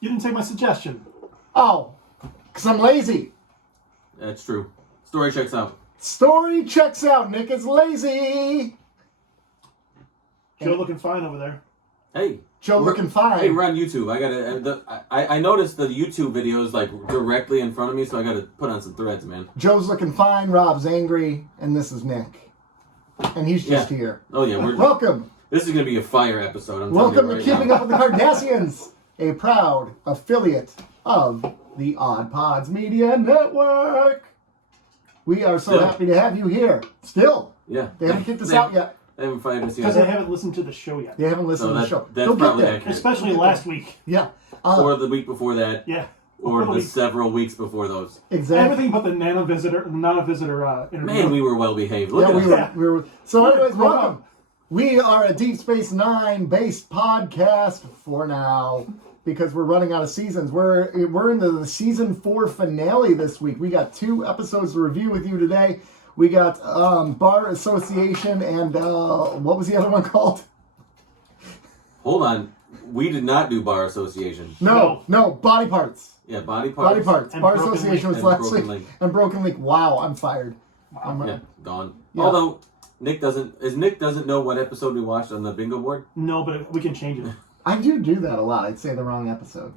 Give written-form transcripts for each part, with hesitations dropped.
You didn't take my suggestion. Oh, because I'm lazy. That's true. Story checks out. Story checks out. Nick is lazy. Joe looking fine over there. Hey. Joe looking fine. Hey, we're on YouTube. I noticed the YouTube videos like directly in front of me, so I gotta put on some threads, man. Joe's looking fine. Rob's angry, and this is Nick, and he's just here. Oh yeah, welcome. This is gonna be a fire episode. I'm Welcome telling you to right Keeping now. Up with the Cardassians, a proud affiliate of the Odd Pods Media Network. We are so happy to have you here. Still, yeah, they haven't kicked us out yet. They haven't fired us yet. Because they haven't listened to the show yet. They haven't listened to the show. That's They'll probably get there. accurate. Especially last week. Yeah. Or the week before that. Yeah. Or the several weeks before those. Exactly. Everything but the non-visitor interview. Man, we were well behaved. Look Yeah, at us. we were. So anyways, welcome. We are a Deep Space Nine based podcast for now because we're running out of seasons. We're into the season 4 finale this week. We got 2 episodes to review with you today. We got Bar Association and what was the other one called? Hold on. We did not do Bar Association. No, Body Parts. Yeah, Body Parts. Body Parts. And Bar Broken Association Link. was last week. And Broken Link. Wow, I'm fired. Yeah, gone. Yeah. Although Nick doesn't know what episode we watched on the bingo board. No, but we can change it. I do that a lot. I'd say the wrong episode.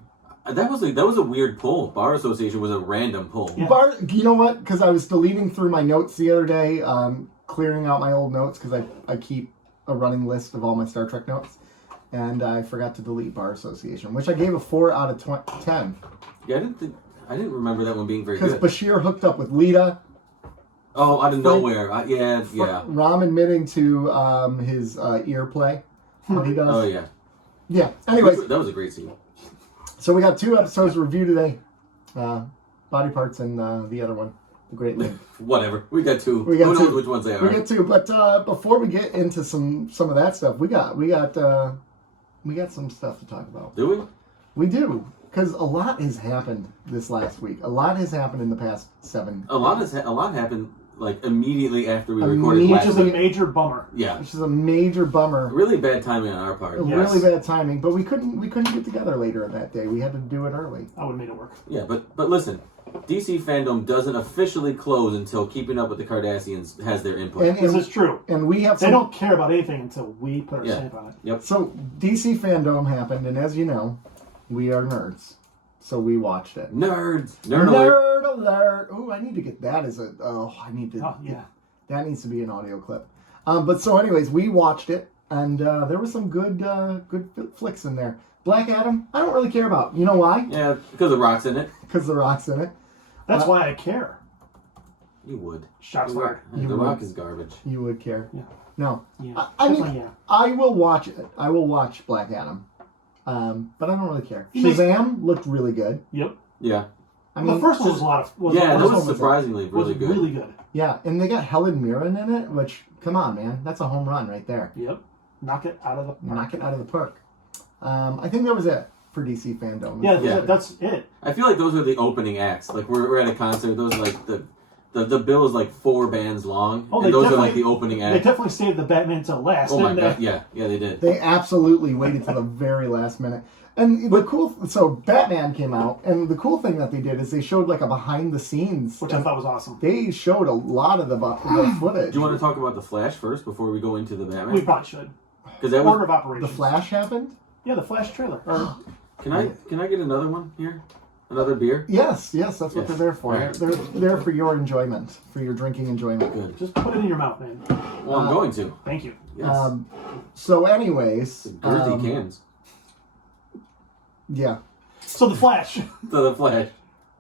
That was a weird pull. Bar Association was a random pull. Yeah. You know what? Because I was deleting through my notes the other day, clearing out my old notes because I keep a running list of all my Star Trek notes, and I forgot to delete Bar Association, which I gave a 4 out of 10. Yeah, I didn't remember that one being very Because good. Bashir hooked up with Lita. Oh, out of nowhere. Yeah. Rom admitting to his ear play that he does. Oh yeah. Yeah. Anyways, that was a great scene. so we got 2 episodes to review today. Body Parts and the other one, The Great Link. Whatever. We got 2. We got Who 2. knows which ones they are? We got 2, but before we get into some of that stuff, we got some stuff to talk about. Do we? We do, because a lot has happened this last week. A lot has happened in the past 7. A lot happened like immediately after we recorded last Which is a week. major bummer. Yeah. Which is a major bummer. Really bad timing on our part. Really bad timing, but we couldn't get together later that day. We had to do it early. I would have made it work. Yeah, but listen, DC Fandome doesn't officially close until Keeping Up with the Cardassians has their input. This is true. And we have They don't care about anything until we put our Yeah. stamp on it. Yep. So DC Fandome happened, and as you know, we are nerds. So we watched it. Nerds. Nerd alert. Nerd alert. Ooh, I need to get that as a... Oh, I need to... Oh, yeah. That needs to be an audio clip. But so anyways, we watched it, and there were some good flicks in there. Black Adam, I don't really care about. You know why? Yeah, because the Rock's in it. Because The Rock's in it. That's why I care. You would. Shots fired. The Rock is garbage. You would care. Yeah. No. Yeah. I mean, Definitely, yeah. I will watch it. I will watch Black Adam. But I don't really care. He makes- Shazam looked really good. Yep. Yeah. I mean, The first one was a lot of... Yeah, that the first was one surprisingly really good. really good. Yeah, and they got Helen Mirren in it, which, come on, man. That's a home run right there. Yep. Knock it out of the park. Knock it out of the park. I think that was it for DC Fandome. Yeah, that's it. I feel like those are the opening acts. Like we're at a concert. Those are like the bill is like 4 bands long, Oh, and those are definitely- like the opening They acts. definitely saved the Batman till last. Oh my didn't god! they? Yeah, they did. They absolutely waited till the very last minute. And so Batman came out, and the cool thing that they did is they showed like a behind the scenes. Which I thought was awesome. They showed a lot of the footage. Do you want to talk about the Flash first before we go into the Batman? We probably should. Because that Order was. of operations. The Flash happened? Yeah, the Flash trailer. Or, Can I get another one here? Another beer? Yes, that's what Yes. they're there for. Right. They're there for your enjoyment, for your drinking enjoyment. Good. just put it in your mouth, man. Well, I'm going to. Thank you. Yes. So anyways, Girthy cans. yeah. So the Flash. To the Flash.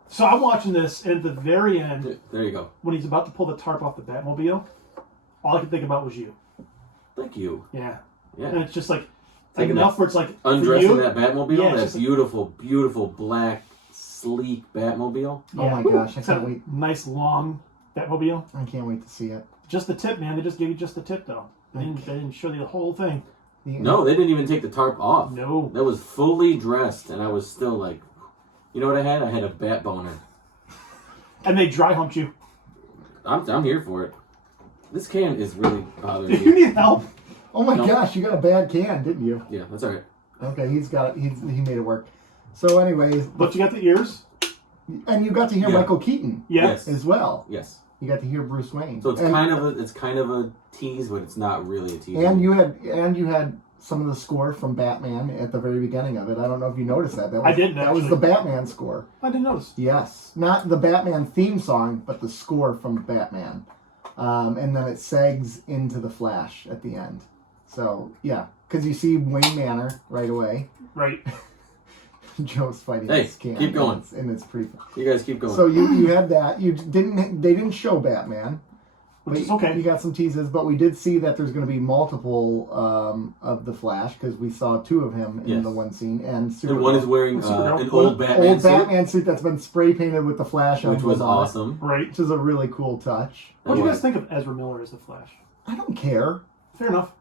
So I'm watching this, and at the very end, There you go. when he's about to pull the tarp off the Batmobile, all I could think about was you. Thank you. Yeah. Yeah. And it's just like Taking enough where it's like for Undressing you, that Batmobile. Yeah, it's that just- beautiful, beautiful black, sleek Batmobile. Oh my gosh, I It's got can't a wait. nice long Batmobile. I can't wait to see it. Just the tip, man. They just gave you just the tip, though. They didn't show you the whole thing. No, they didn't even take the tarp off. No. That was fully dressed, and I was still like, you know what I had? I had a bat boner. And they dry humped you. I'm here for it. This can is really bothering Do you me. need help? Oh my No. gosh, you got a bad can, didn't you? Yeah, that's all right. Okay, he's got it. He made it work. So, anyways, But you got the ears. and you got to hear Yeah. Michael Keaton Yes. as well. Yes. You got to hear Bruce Wayne. So it's kind of a tease, but it's not really a tease. And you had some of the score from Batman at the very beginning of it. I don't know if you noticed that. I didn't, That was actually. the Batman score. I didn't notice. Yes, not the Batman theme song, but the score from Batman. And then it segs into the Flash at the end. So yeah, because you see Wayne Manor right away. Right. Joe's fighting Hey, his can. keep going. And it's pretty fun. You guys keep going. So you had that. They didn't show Batman. Which But is okay. You got some teases, but we did see that there's going to be multiple of the Flash because we saw two of him in Yes. the one scene, and and one is wearing Supergirl. an old Batman suit, Batman suit that's been spray painted with the Flash on which was on it, awesome. Right. which is a really cool touch. What do you guys think of Ezra Miller as the Flash? I don't care. Fair enough.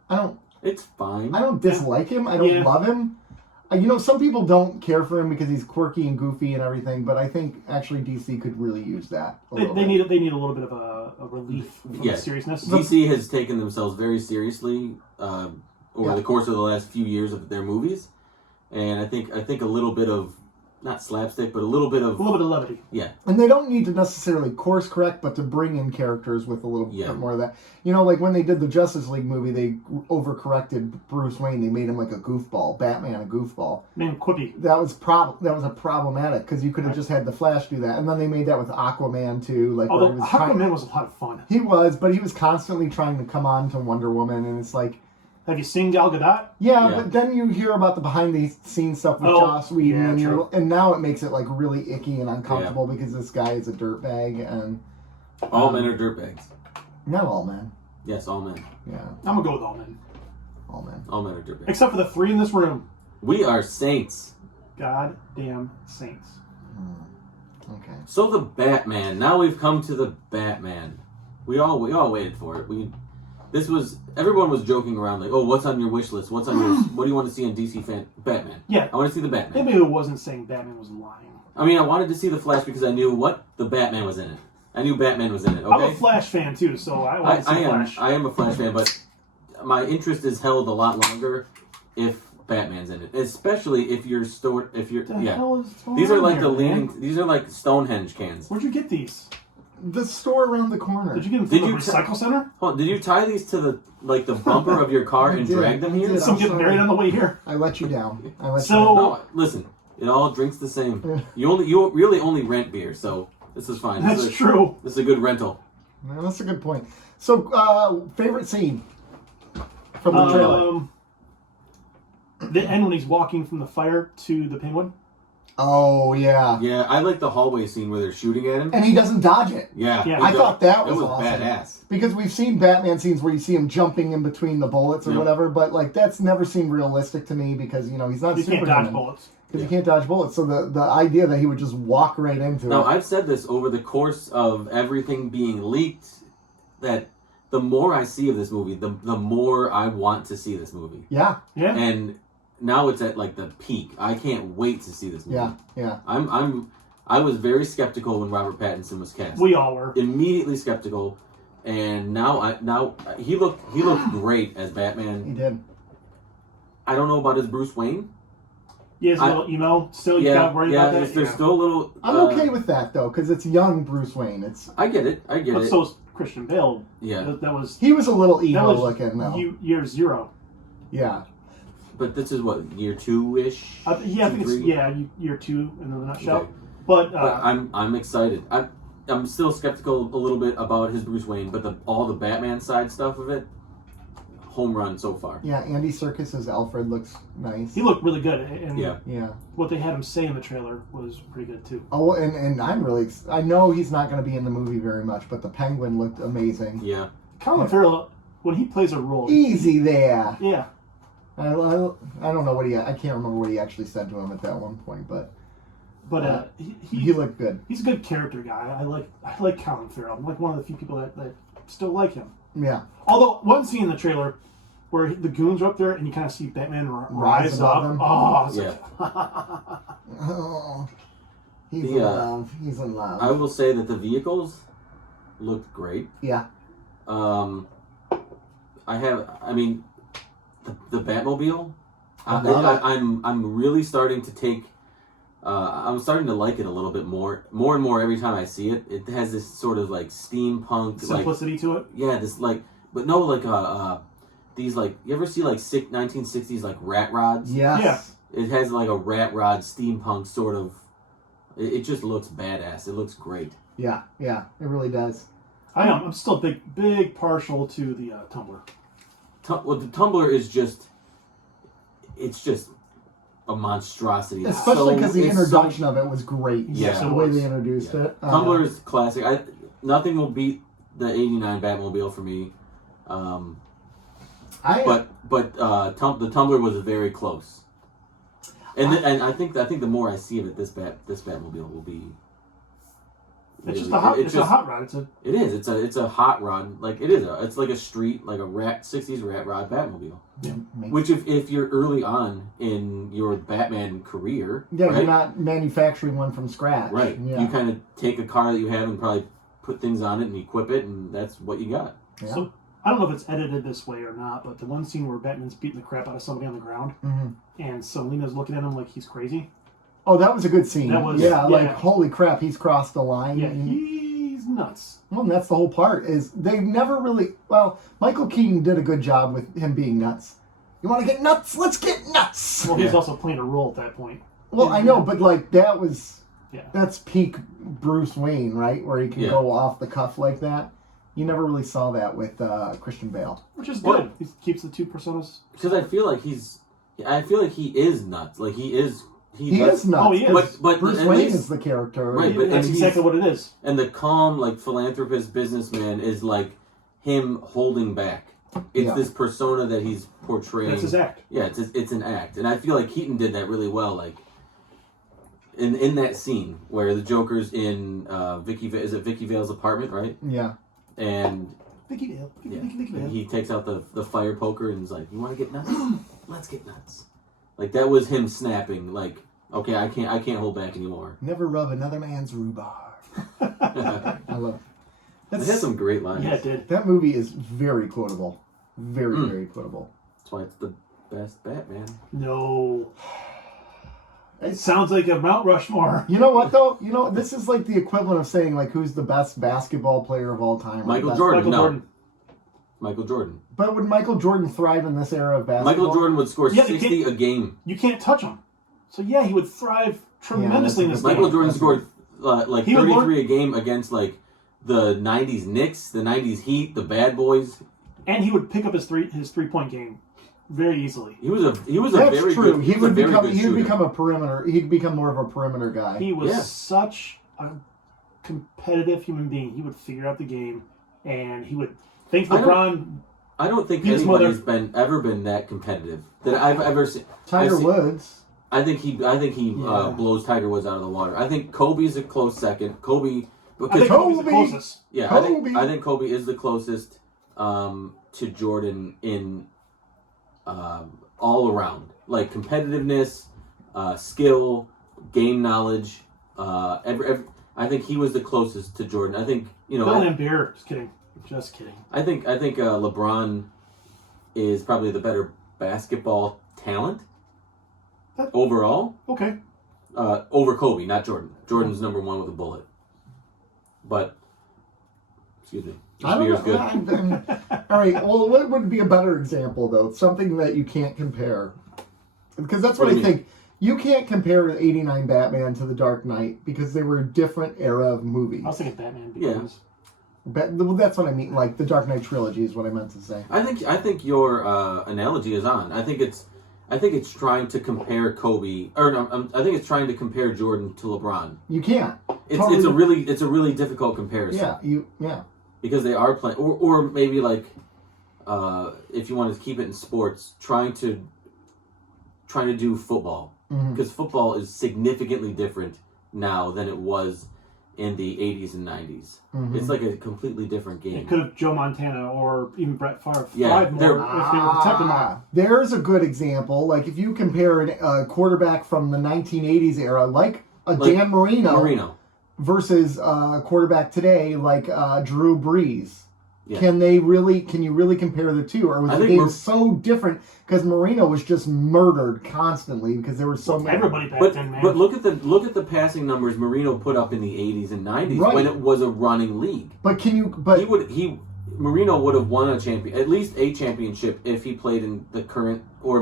It's fine. I don't dislike him. I don't Yeah. love him. Some people don't care for him because he's quirky and goofy and everything, but I think actually DC could really use that. They need a little bit of a relief from the seriousness. DC has taken themselves very seriously over Yeah. the course of the last few years of their movies, and I think a little bit of not slapstick, but a little bit of levity. yeah. And they don't need to necessarily course correct, but to bring in characters with a little bit more of that. Like when they did the Justice League movie, they overcorrected Bruce Wayne. They made him like a goofball, Batman a goofball. Man, quippy. That was a problematic because you could have just had the Flash do that, and then they made that with Aquaman too. Like Although where he was Aquaman was a lot of fun. he was, but he was constantly trying to come on to Wonder Woman, and it's like. Have you seen Gal Gadot? Yeah, Yeah. but then you hear about the behind the scenes stuff with Oh, Joss Whedon, yeah, and now it makes it like really icky and uncomfortable because this guy is a dirtbag, and All men are dirtbags. not all men. Yes, all men. Yeah, I'm gonna go with all men, all men. All men are dirtbags. except for the three in this room. We are saints. Goddamn saints. Okay. So the Batman. Now we've come to the Batman. We all waited for it. Everyone was joking around like, oh, what's on your wish list? What do you want to see in DC Batman? Yeah. I want to see the Batman. Maybe it wasn't saying Batman was lying. I mean, I wanted to see the Flash because I knew the Batman was in it. I knew Batman was in it. I'm Okay. a Flash fan too, so I want to see Flash. I am a Flash fan, but my interest is held a lot longer if Batman's in it, especially if you're the hell is going These are on like here, the man? leaning. These are like Stonehenge cans. Where'd you get these? The store around the corner. Did you get them Did from the you recycle center? Hold on, did you tie these to the bumper of your car I and did, drag them I here? did. Some I'm get sorry. married on the way here. I let you down. I let So- you down. No, listen. It all drinks the same. You really only rent beer, so this is fine. That's true. This is a good rental. No, that's a good point. So, favorite scene from the trailer? The end when he's walking from the fire to the penguin. Oh yeah, Yeah, I like the hallway scene where they're shooting at him. and he doesn't dodge it. Yeah, Yeah. I thought that was it was awesome. badass. Because we've seen Batman scenes where you see him jumping in between the bullets or Yep. whatever, but like that's never seemed realistic to me because he's not You can't Superman. dodge bullets. Because you can't dodge bullets. So the idea that he would just walk right into Now, it. I've said this over the course of everything being leaked, that the more I see of this movie, the more I want to see this movie. Yeah, Yeah. And now it's at like the peak. I can't wait to see this movie. yeah. I was very skeptical when Robert Pattinson was cast. We all were. Immediately skeptical, and now he looked great as Batman. He did. I don't know about his Bruce Wayne. He has a little emo. Still, you gotta worry about that. There's still a little. I'm okay with that though, because it's young Bruce Wayne. I get it. But so's Christian Bale. Yeah. That was. He was a little That emo was looking though. year zero. Yeah. But this is what, year 2-ish? I think it's 3? year two in the nutshell. Okay. But But I'm excited. I'm still skeptical a little bit about his Bruce Wayne, but all the Batman side stuff of it, home run so far. Yeah, Andy Serkis as Alfred looks nice. he looked really good, and Yeah. Yeah. what they had him say in the trailer was pretty good too. Oh, and I'm really. I know he's not going to be in the movie very much, but the Penguin looked amazing. Yeah. Colin Farrell, when he plays a role, Easy there. yeah, I don't know what I can't remember what he actually said to him at that one point, but he looked good. he's a good character guy. I like Colin Farrell. I'm like one of the few people that still like him. Yeah. Although one scene in the trailer where the goons are up there and you kind of see Batman rise above up. them. Oh, it's Yeah. Oh, he's The, in love. He's in love. I will say that the vehicles looked great. Yeah. The Batmobile. I love it. I'm really starting to take I'm starting to like it a little bit more and more every time I see it. It has this sort of like steampunk simplicity to it. Yeah, this like, but no, like these like, you ever see like 1960s like rat rods? Yes. Yeah. It has like a rat rod steampunk sort of. It just looks badass. It looks great. Yeah, it really does. I'm still big partial to the Tumbler. Well, the Tumbler is just. It's just a monstrosity. Especially because the introduction of it was great. Yeah, the way they introduced it. Tumbler is classic. Nothing will beat the '89 Batmobile for me. But the Tumbler was very close. And I think the more I see of it, this Batmobile will be. It's just a hot. It's a hot rod. It is. It's a hot rod. Like it's like a street, like a 60s rat rod Batmobile. Yeah. Which if you're early on in your Batman career, yeah, right? You're not manufacturing one from scratch, right? Yeah. You kind of take a car that you have and probably put things on it and equip it, and that's what you got. Yeah. So I don't know if it's edited this way or not, but the one scene where Batman's beating the crap out of somebody on the ground, and Selina's looking at him like he's crazy. Oh, that was a good scene. That was, like, holy crap, he's crossed the line. Yeah, he's nuts. Well, and that's the whole part, is they never really... Well, Michael Keaton did a good job with him being nuts. You want to get nuts? Let's get nuts! Well, he's also playing a role at that point. Well, I know, but, like, that was... Yeah. That's peak Bruce Wayne, right? Where he can go off the cuff like that. You never really saw that with Christian Bale. Which is good. He keeps the two personas... Because I feel like he is nuts. Like, he is... He is nuts. Oh, he is. But Bruce Wayne is the character. Right, but that's exactly what it is. And the calm, like, philanthropist businessman is, like, him holding back. It's this persona that he's portraying. That's his act. Yeah, it's an act. And I feel like Keaton did that really well. Like, in that scene where the Joker's in Vicky Vale's apartment, right? Yeah. And... Vicky Vale. Vicky Vale. He takes out the fire poker and is like, "You want to get nuts? Let's get nuts." Like, that was him snapping. Like, okay, I can't hold back anymore. Never rub another man's rhubarb. I love it. It has some great lines. Yeah, it did. That movie is very quotable. Very quotable. That's why it's the best Batman. No. It sounds like a Mount Rushmore. You know what, though? This is like the equivalent of saying, like, who's the best basketball player of all time? Michael Jordan. Michael Jordan. But would Michael Jordan thrive in this era of basketball? Michael Jordan would score 60 a game. You can't touch him. So, yeah, he would thrive tremendously in this game. Michael Jordan scored like 33 a game against, like, the 90s Knicks, the 90s Heat, the Bad Boys. And he would pick up his three-point game very easily. He was a That's very true. good. He would shooter. become a perimeter. He'd become more of a perimeter guy. He was such a competitive human being. He would figure out the game, and he would think LeBron. I don't think anybody's ever been that competitive that I've ever seen. Tiger Woods. I think he blows Tiger Woods out of the water. I think Kobe's a close second. Kobe's the closest. Yeah, Kobe. I think Kobe is the closest to Jordan in all around, like competitiveness, skill, game knowledge. I think he was the closest to Jordan. I think Bill Laimbeer. Just kidding. I think LeBron is probably the better basketball talent overall. Okay. Over Kobe, not Jordan. Jordan's number one with a bullet. But excuse me. I don't know. All right. Well, what would be a better example, though? Something that you can't compare, because that's what I think. You can't compare the '89 Batman to the Dark Knight because they were a different era of movies. I was thinking Batman. Well, that's what I mean. Like the Dark Knight trilogy is what I meant to say. I think your analogy is on. I think it's trying to compare Kobe, or no, I think it's trying to compare Jordan to LeBron. You can't. It's a really difficult comparison. Yeah. Because they are playing, or maybe like, if you want to keep it in sports, trying to do football, because football is significantly different now than it was in the 80s and 90s. It's like a completely different game. It could have Joe Montana or even Brett Favre if they were protecting him. There's a good example. Like if you compare a quarterback from the 1980s era, like Dan Marino. Versus quarterback today like Drew Brees. Yeah. Can you really compare the two? Or was the game so different because Marino was just murdered constantly because there were so many. Everybody back then, man. But look at the passing numbers Marino put up in the 80s and 90s when it was a running league. But Marino would have won at least a championship if he played in the current or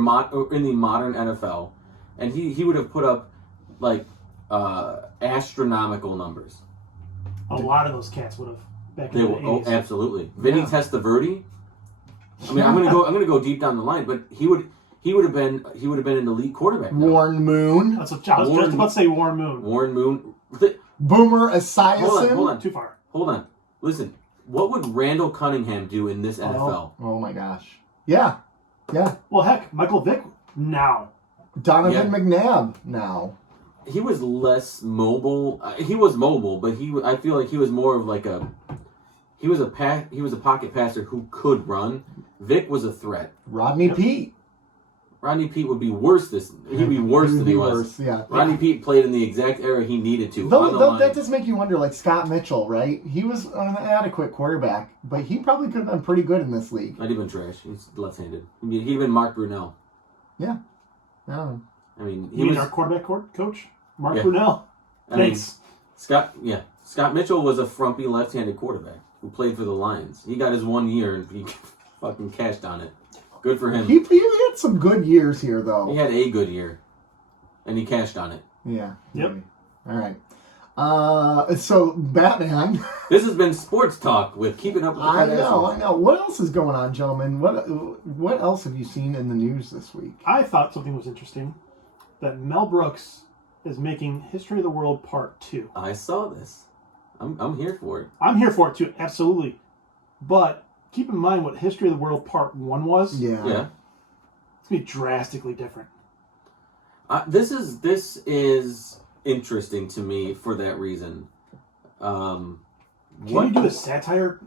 in the modern NFL, and he would have put up like astronomical numbers. A lot of those cats would have back in the 80s. Oh, absolutely. Vinny Testaverde. I mean, I'm gonna go deep down the line, but he would have been an elite quarterback. Warren Moon. That's what I was just about to say. Warren Moon. Warren Moon. Boomer Esiason. Hold on. Too far. Hold on. Listen. What would Randall Cunningham do in this NFL? Oh my gosh. Yeah. Yeah. Well, heck, Michael Vick now. Donovan McNabb now. He was less mobile. He was mobile, but I feel like he was more of like he was a pocket passer who could run. Vic was a threat. Rodney Peete. Rodney Peete would be worse. He'd be worse than he was. Yeah. Rodney Peete played in the exact era he needed to. Though that does make you wonder, like Scott Mitchell, right? He was an adequate quarterback, but he probably could have been pretty good in this league. Not even trash. He's left-handed. He'd been Mark Brunell. Yeah. No. I mean, You mean our quarterback coach, Mark Brunell? Thanks. Scott Mitchell was a frumpy left-handed quarterback who played for the Lions. He got his 1 year and he fucking cashed on it. Good for him. He had some good years here, though. He had a good year, and he cashed on it. Yeah. Yep. Maybe. All right. So Batman. This has been Sports Talk with Keeping Up with the Cardassians. I know. What else is going on, gentlemen? What else have you seen in the news this week? I thought something was interesting. That Mel Brooks is making History of the World Part 2. I saw this. I'm here for it. I'm here for it too, absolutely. But keep in mind what History of the World Part 1 was. Yeah. It's going to be drastically different. This is interesting to me for that reason. Can you do a satire?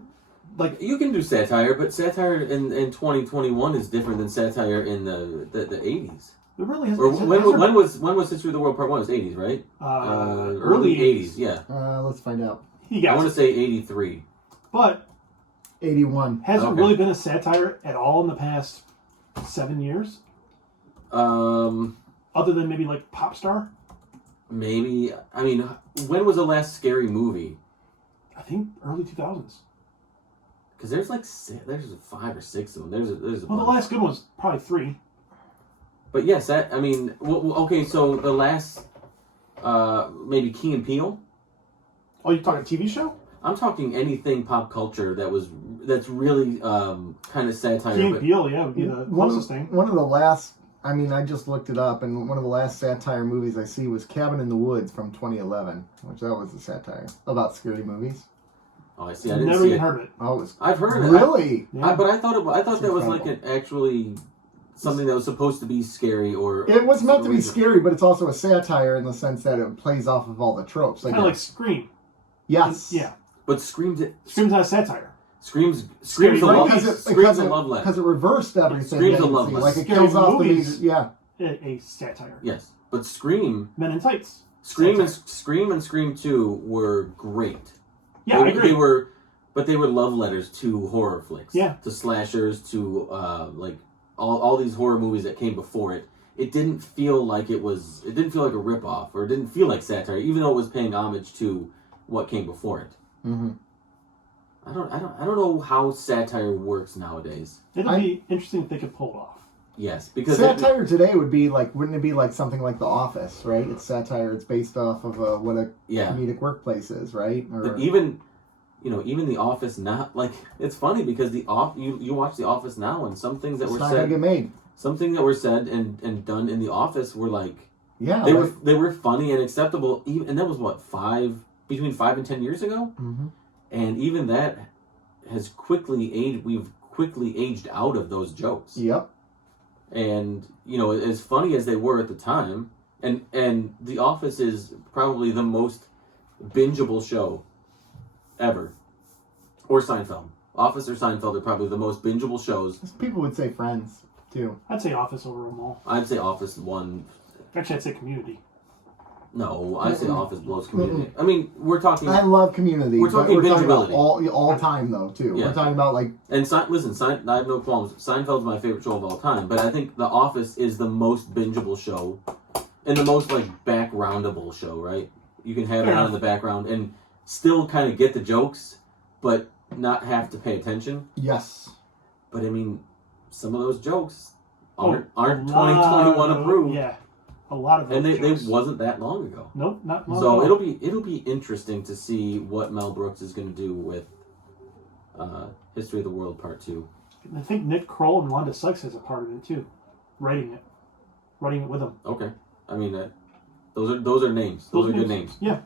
Like you can do satire, but satire in 2021 is different than satire in the 80s. It really is. Or when was History of the World Part 1? It was 80s, right? Early 80s, yeah. Let's find out. I want to say 83. But 81. Has it really been a satire at all in the past 7 years? Other than maybe like Pop Star? Maybe. I mean, when was the last scary movie? I think early 2000s. Because there's 5 or 6 of them. There's a the last good one's probably 3. But yes, okay, so the last, maybe Key and Peele. Oh, you're talking TV show? I'm talking anything pop culture that's really kind of satire. Key and Peele, yeah, would be the closest thing. One of the last, I just looked it up, and one of the last satire movies I see was Cabin in the Woods from 2011, which that was a satire about scary movies. Oh, I see. I didn't Never see even it. heard it. Oh, I've heard it. Really? But I thought that was like actually something that was supposed to be scary, or it was meant to be scary, but it's also a satire in the sense that it plays off of all the tropes. Kind of like Scream. Yes. Yeah. But Scream's not a satire. Scream's a love letter. Because it reversed everything. Scream's a love letter. Like it kills off the music. Yeah. A satire. Yes, but Scream. Men in Tights. Scream and Scream 2 were great. Yeah, I agree. They were love letters to horror flicks. Yeah. To slashers, to like all these horror movies that came before it. It didn't feel like a ripoff, or it didn't feel like satire, even though it was paying homage to what came before it. Mm-hmm. I don't know how satire works nowadays. It'd be interesting if they could pull it off. Yes, because satire today would be like, wouldn't it be like something like The Office, right? It's satire. It's based off of what a comedic workplace is, right? Or even The Office now, like, it's funny because you watch The Office now, and some things that were said get made. Some things that were said and done in The Office were like, they were funny and acceptable. And that was between 5 and 10 years ago, and even that has we've quickly aged out of those jokes. Yep. And as funny as they were at the time, and The Office is probably the most bingeable show ever, or Seinfeld. Office or Seinfeld are probably the most bingeable shows. People would say Friends too. I'd say Office over them all. I'd say Office one. Actually, I'd say Community. No, I say Office blows Community. I mean, we're talking. I love Community. We're talking bingeability. All time though too. Yeah. We're talking about like. And listen, I have no qualms. Seinfeld's my favorite show of all time, but I think The Office is the most bingeable show, and the most like backgroundable show. Right? You can have it on in the background and still kind of get the jokes, but not have to pay attention. Yes. But I mean, some of those jokes aren't 2021 approved. Yeah. A lot of and they wasn't that long ago. Nope, not long so ago. it'll be interesting to see what Mel Brooks is going to do with History of the World Part 2. I think Nick Kroll and Wanda Sykes has a part of it too, writing it with them. Okay, I mean those are names. Those are good names. Yeah,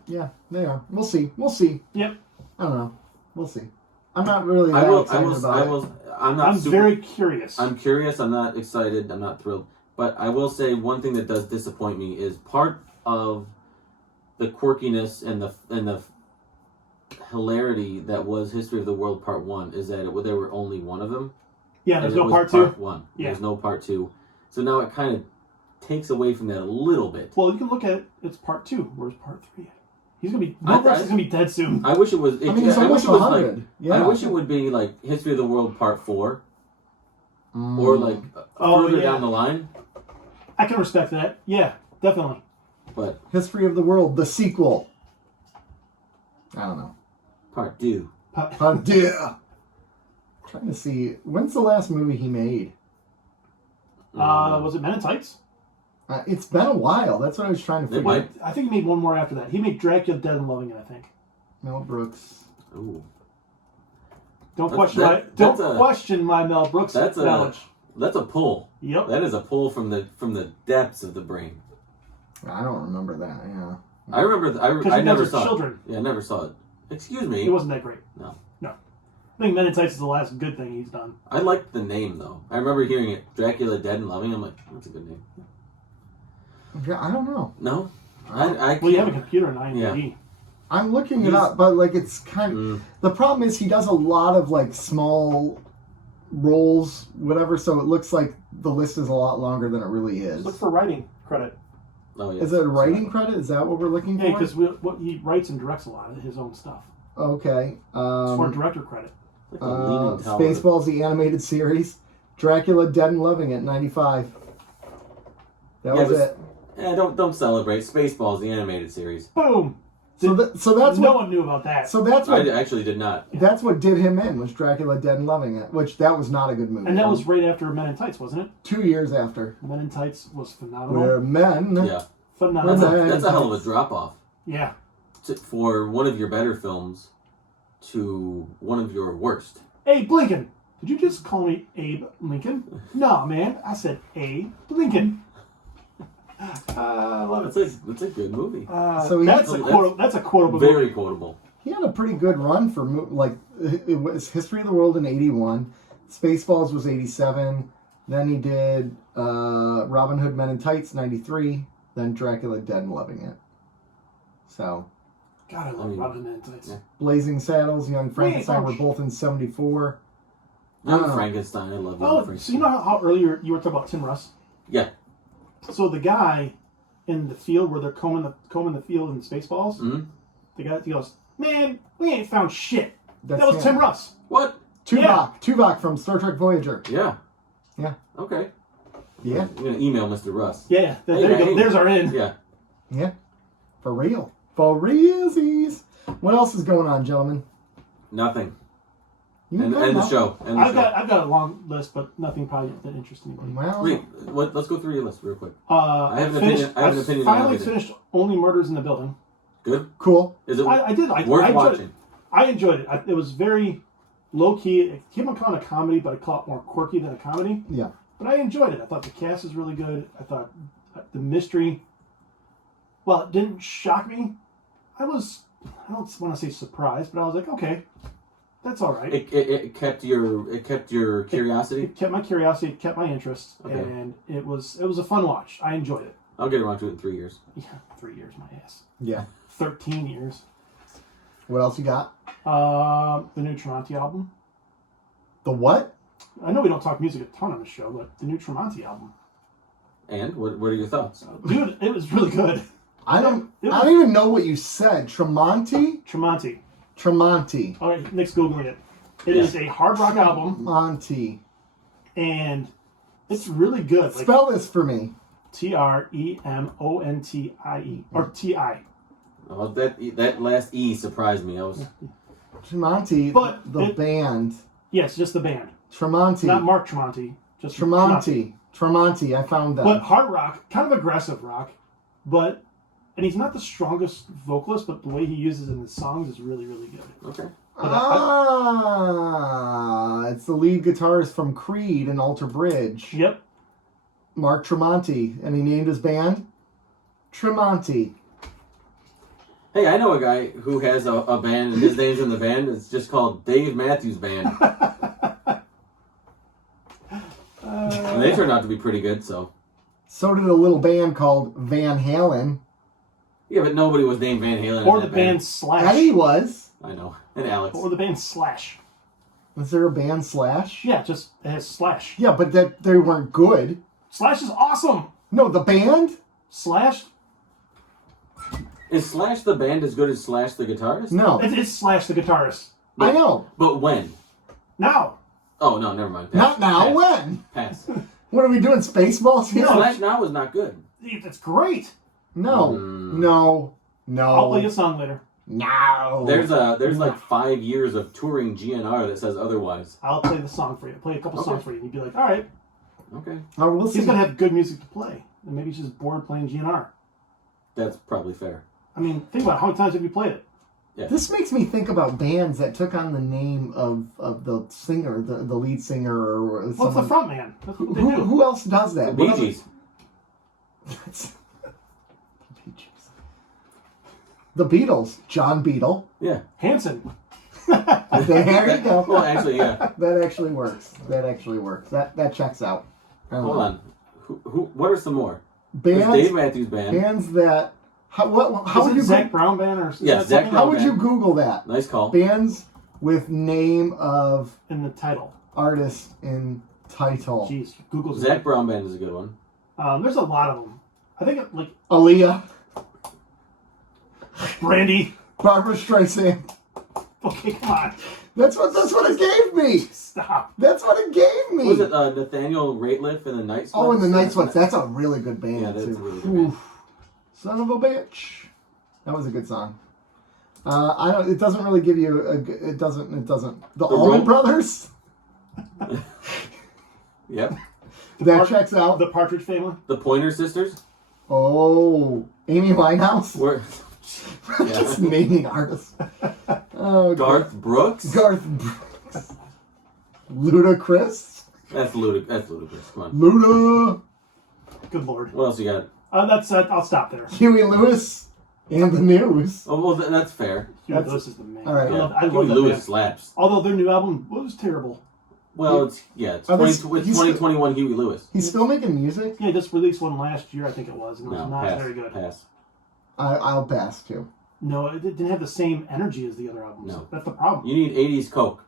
they are. We'll see. Yep. I don't know. We'll see. I'm not really that excited about it. I'm very curious. I'm curious. I'm not excited. I'm not thrilled. But I will say one thing that does disappoint me is part of the quirkiness and the hilarity that was History of the World Part 1 is that there were only one of them. Yeah, there's no Part 2. Part 1. Yeah. There's no Part 2. So now it kind of takes away from that a little bit. Well, you can look at it's Part 2. Where's Part 3? He's gonna be. Mel Brooks is gonna be dead soon. I wish it was. I mean, it's almost 100. I wish it would be like History of the World Part 4, or like further down the line. I can respect that. Yeah, definitely. But History of the World, the sequel. I don't know. Part 2. Part 2. Trying to see when's the last movie he made. Was it Men in Tights? It's been a while. That's what I was trying to figure out. I think he made one more after that. He made Dracula Dead and Loving It, I think. Mel Brooks. Ooh. Don't question my Mel Brooks knowledge. That's a pull. Yep. That is a pull from the depths of the brain. I don't remember that. Yeah. I remember. I never saw children. it. Yeah, I never saw it. Excuse me. It wasn't that great. No. I think Men in Tights is the last good thing he's done. I liked the name though. I remember hearing it, Dracula Dead and Loving. I'm like, that's a good name. Yeah, I don't know. No, I can't. Well, you have a computer and IMDb. Yeah. I'm looking it up, but like it's kind of the problem is he does a lot of like small roles, whatever. So it looks like the list is a lot longer than it really is. Look for writing credit. Oh, yeah. Is it a writing credit? Is that what we're looking for? Yeah, because he writes and directs a lot of his own stuff. Okay. It's for director credit. Like a Spaceballs, the animated series. Dracula Dead and Loving It, 95. That was it. Yeah, don't celebrate. Spaceballs, the animated series. Boom. So that's no one knew about that. So that's what I actually did not. That's what did him in was Dracula Dead and Loving It, which that was not a good movie. And that was right after Men in Tights, wasn't it? 2 years after. Men in Tights was phenomenal. We're men. Yeah. Phenomenal. That's a hell of a drop off. Yeah. For one of your better films to one of your worst. Abe Lincoln. Did you just call me Abe Lincoln? No, man. I said Abe Lincoln. I love it. That's a good movie. So that's a quotable movie. Very quotable. He had a pretty good run for it was History of the World in 81, Spaceballs was 87, then he did Robin Hood Men in Tights 93, then Dracula Dead and Loving It. So God, I love Robin Hood Men in Tights. Yeah. Blazing Saddles, Young Frankenstein were both in 74. Young Frankenstein, I love Young Frankenstein. So you know how earlier you were talking about Tim Russ? Yeah. So the guy in the field where they're combing the field in Spaceballs, the guy he goes, "Man, we ain't found shit." That was Tim Russ. What? Tuvok from Star Trek Voyager. Yeah. Yeah. Okay. Yeah. I'm gonna email Mr. Russ. Yeah. There you go. There's our in. Yeah. Yeah. For real. For realsies. What else is going on, gentlemen? Nothing. And the show. I've got a long list, but nothing probably that interests anybody. Well, let's go through your list real quick. I have an opinion. Finally finished Only Murders in the Building. Good. Cool. Is it? I did. Worth watching. I enjoyed it. It was very low key. It came on calling a comedy, but I call it more quirky than a comedy. Yeah. But I enjoyed it. I thought the cast was really good. I thought the mystery. Well, it didn't shock me. I don't want to say surprised, but I was like, okay. That's all right. It kept your curiosity. It kept my curiosity. It kept my interest, and it was a fun watch. I enjoyed it. I'll get around to it in 3 years. Yeah, 3 years, my ass. Yeah. 13 years. What else you got? The new Tremonti album. The what? I know we don't talk music a ton on the show, but the new Tremonti album. And what are your thoughts? Dude, it was really good. I don't even know what you said. Tremonti? Tremonti. All right, Nick's Googling it. It is a hard rock album. Tremonti. And it's really good. Spell this for me. Tremontie. Or T-I. Oh, that last E surprised me. Tremonti, but the band. Yes, just the band. Tremonti. Not Mark Tremonti. Just Tremonti. Tremonti, I found that. But hard rock, kind of aggressive rock, and he's not the strongest vocalist, but the way he uses it in his songs is really, really good. Okay. It's the lead guitarist from Creed and Alter Bridge. Yep. Mark Tremonti, and he named his band Tremonti. Hey, I know a guy who has a band, and his name's in the band. It's just called Dave Matthews Band. And they turned out to be pretty good, so. So did a little band called Van Halen. Yeah, but nobody was named Van Halen. Or the band Slash. Eddie was. I know. And Alex. Or the band Slash. Was there a band Slash? Yeah, just it has Slash. Yeah, but they weren't good. Slash is awesome. No, the band? Slash? Is Slash the band as good as Slash the guitarist? No. It's Slash the guitarist. I know. But when? Now. Oh, no, never mind. Not now. Pass. When? Pass. What are we doing? Spaceballs here? Slash now is not good. It's great. No. No. I'll play you a song later. No. There's like 5 years of touring GNR that says otherwise. I'll play the song for you. Play a couple songs for you, and you'd be like, all right. Okay. We'll see. He's going to have good music to play. And maybe he's just bored playing GNR. That's probably fair. I mean, think about it. How many times have you played it? Yeah. This makes me think about bands that took on the name of the singer, the lead singer, or Well, it's someone. the front man. That's what they do. Who else does that? The Bee Gees. The Beatles. John Beatle. Yeah. Hanson. There you go. Well, actually, yeah. That actually works. That checks out. Hold on. Who? What are some more? Bands. There's Dave Matthews Band. Bands that. How would you Zach Brown Band or yeah, Zach Brown How would Band. you Google that? Nice call. Bands with name of in the title. Artist in title. Jeez, Google's Zach Brown Band is a good one. There's a lot of them. I think like Aaliyah. Brandy. Barbara Streisand. Okay, come on. That's what it gave me. Stop. That's what it gave me. Was it Nathaniel Rateliff and the Night Sweats? Oh, and the Night Sweats. That's a really good band. Yeah, that's too. a really good band. Son of a bitch. That was a good song. I don't. It doesn't really give you. It doesn't. The Allman Brothers. Yep. That checks out. The Partridge Family. The Pointer Sisters. Oh, Amy Winehouse. We're just naming artists. Oh, Garth Brooks. Ludacris. That's ludicrous. Come on. Luda. Good Lord. What else you got? That's I'll stop there. Huey Lewis and the News. Oh well, that's fair. Huey Lewis is the man. All right. I love Huey that Lewis band. slaps. Although their new album was terrible. Well, it's 2021 Huey Lewis. He's still making music? Yeah, he just released one last year, I think it was, and it was not very good. Pass. I'll pass too. No, it didn't have the same energy as the other albums. No. That's the problem. You need 80s Coke.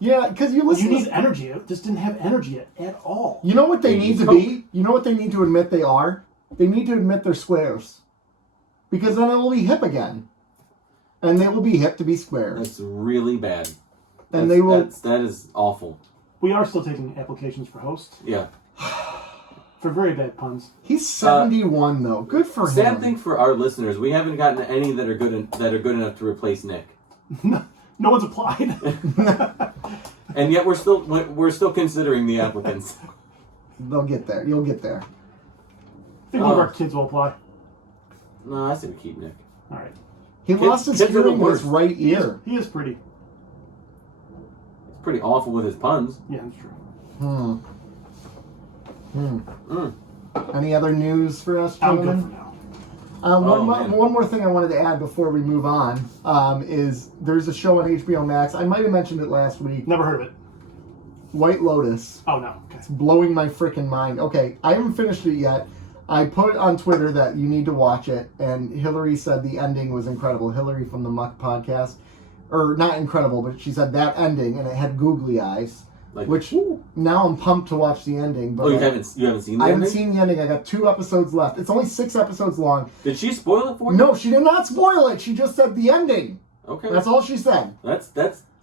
Yeah, because you listen. You need energy. It just didn't have energy at all. You know what they need to be? You know what they need to admit they are? They need to admit they're squares. Because then it will be hip again. And they will be hip to be squares. That's really bad. And they will. That is awful. We are still taking applications for hosts. Yeah. For very bad puns. He's 71 though. Good for him. Sad thing for our listeners, we haven't gotten any that are good enough to replace Nick. No one's applied. And yet we're still considering the applicants. They'll get there. You'll get there. I think one of our kids will apply. No, I say we keep Nick. All right. He lost his hearing in his right ear. He is pretty. He's pretty awful with his puns. Yeah, that's true. Any other news for us, I'm gentlemen? good for now. One more thing I wanted to add before we move on is there's a show on HBO Max. I might have mentioned it last week. Never heard of it. White Lotus. Oh, no. Okay. It's blowing my freaking mind. Okay, I haven't finished it yet. I put on Twitter that you need to watch it, and Hillary said the ending was incredible. Hillary from the Muck podcast. Or not incredible, but she said that ending, and it had googly eyes. Which now I'm pumped to watch the ending. But you haven't seen the ending? I haven't seen the ending. I got 2 episodes left. It's only 6 episodes long. Did she spoil it for you? No, she did not spoil it. She just said the ending. Okay. That's all she said. That's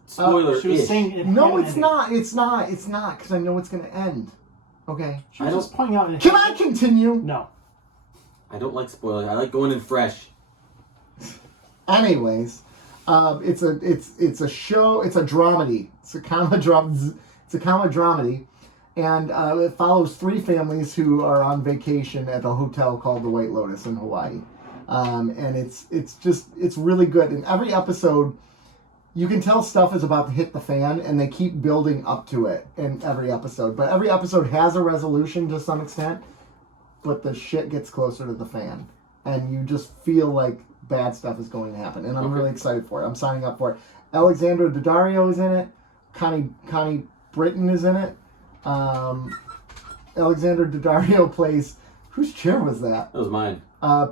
spoiler-ish. She was saying No, it's not. It's not. It's not, because I know it's going to end. Okay. She was just pointing out... Can I continue? No. I don't like spoiling. I like going in fresh. Anyways, it's a show. It's a dramedy. It's a dramedy, and it follows 3 families who are on vacation at a hotel called the White Lotus in Hawaii, and it's really good. In every episode, you can tell stuff is about to hit the fan, and they keep building up to it in every episode. But every episode has a resolution to some extent, but the shit gets closer to the fan, and you just feel like bad stuff is going to happen, and I'm really excited for it. I'm signing up for it. Alexandra Daddario is in it. Connie Britton is in it. Alexandra Daddario plays... Whose chair was that? That was mine.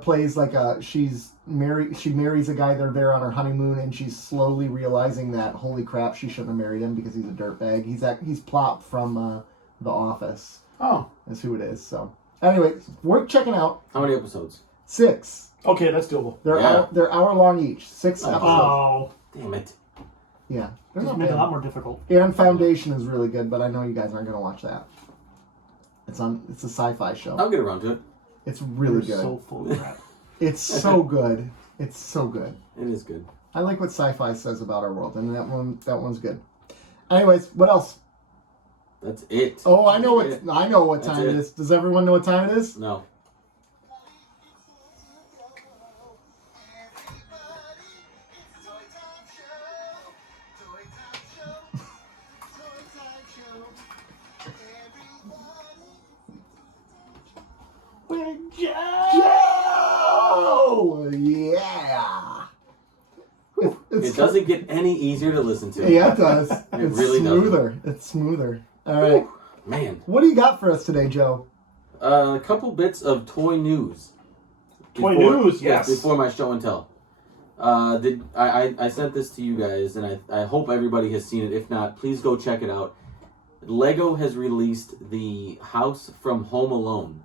Plays like she marries a guy. They're there on her honeymoon, and she's slowly realizing that, holy crap, she shouldn't have married him because he's a dirtbag. He's Plop from The Office. Oh. That's who it is. So, anyway, worth checking out. How many episodes? 6. Okay, that's doable. They're hour long each. 6 episodes. Oh. Damn it. Yeah. They're Just not make it a bad. lot more difficult. And Foundation is really good, but I know you guys aren't going to watch that. It's a sci-fi show. I'll get around to it. It's really You're good. so full of crap. It's so good. It's so good. It is good. I like what sci-fi says about our world, and that one's good. Anyways, what else? That's it. Oh, I know That's what time it is. Does everyone know what time it is? No. Joe! Yeah! It doesn't get any easier to listen to. Yeah, it does. It's really smoother. It's smoother. All right. Man. What do you got for us today, Joe? A couple bits of toy news. News, yes. Before my show and tell. I sent this to you guys, and I hope everybody has seen it. If not, please go check it out. Lego has released the house from Home Alone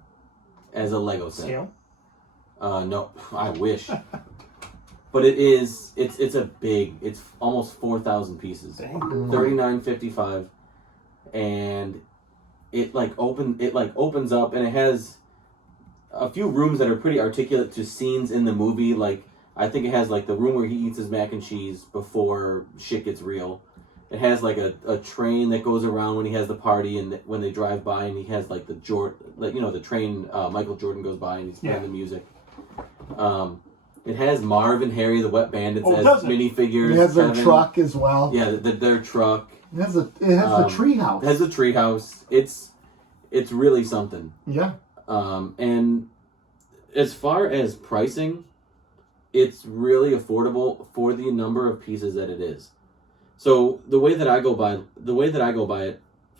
as a Lego set. Scale? No, I wish. But it's almost 4,000 pieces. Dang. $39.55, and it opens up, and it has a few rooms that are pretty articulate to scenes in the movie. Like, I think it has like the room where he eats his mac and cheese before shit gets real. It has like a train that goes around when he has the party, and when they drive by, and he has like the train. Michael Jordan goes by and he's playing the music. It has Marv and Harry the Wet Bandits as minifigures. It has their truck as well. Yeah, their truck. It has the treehouse. It has a treehouse. It's really something. Yeah. And as far as pricing, it's really affordable for the number of pieces that it is. So the way that I go by it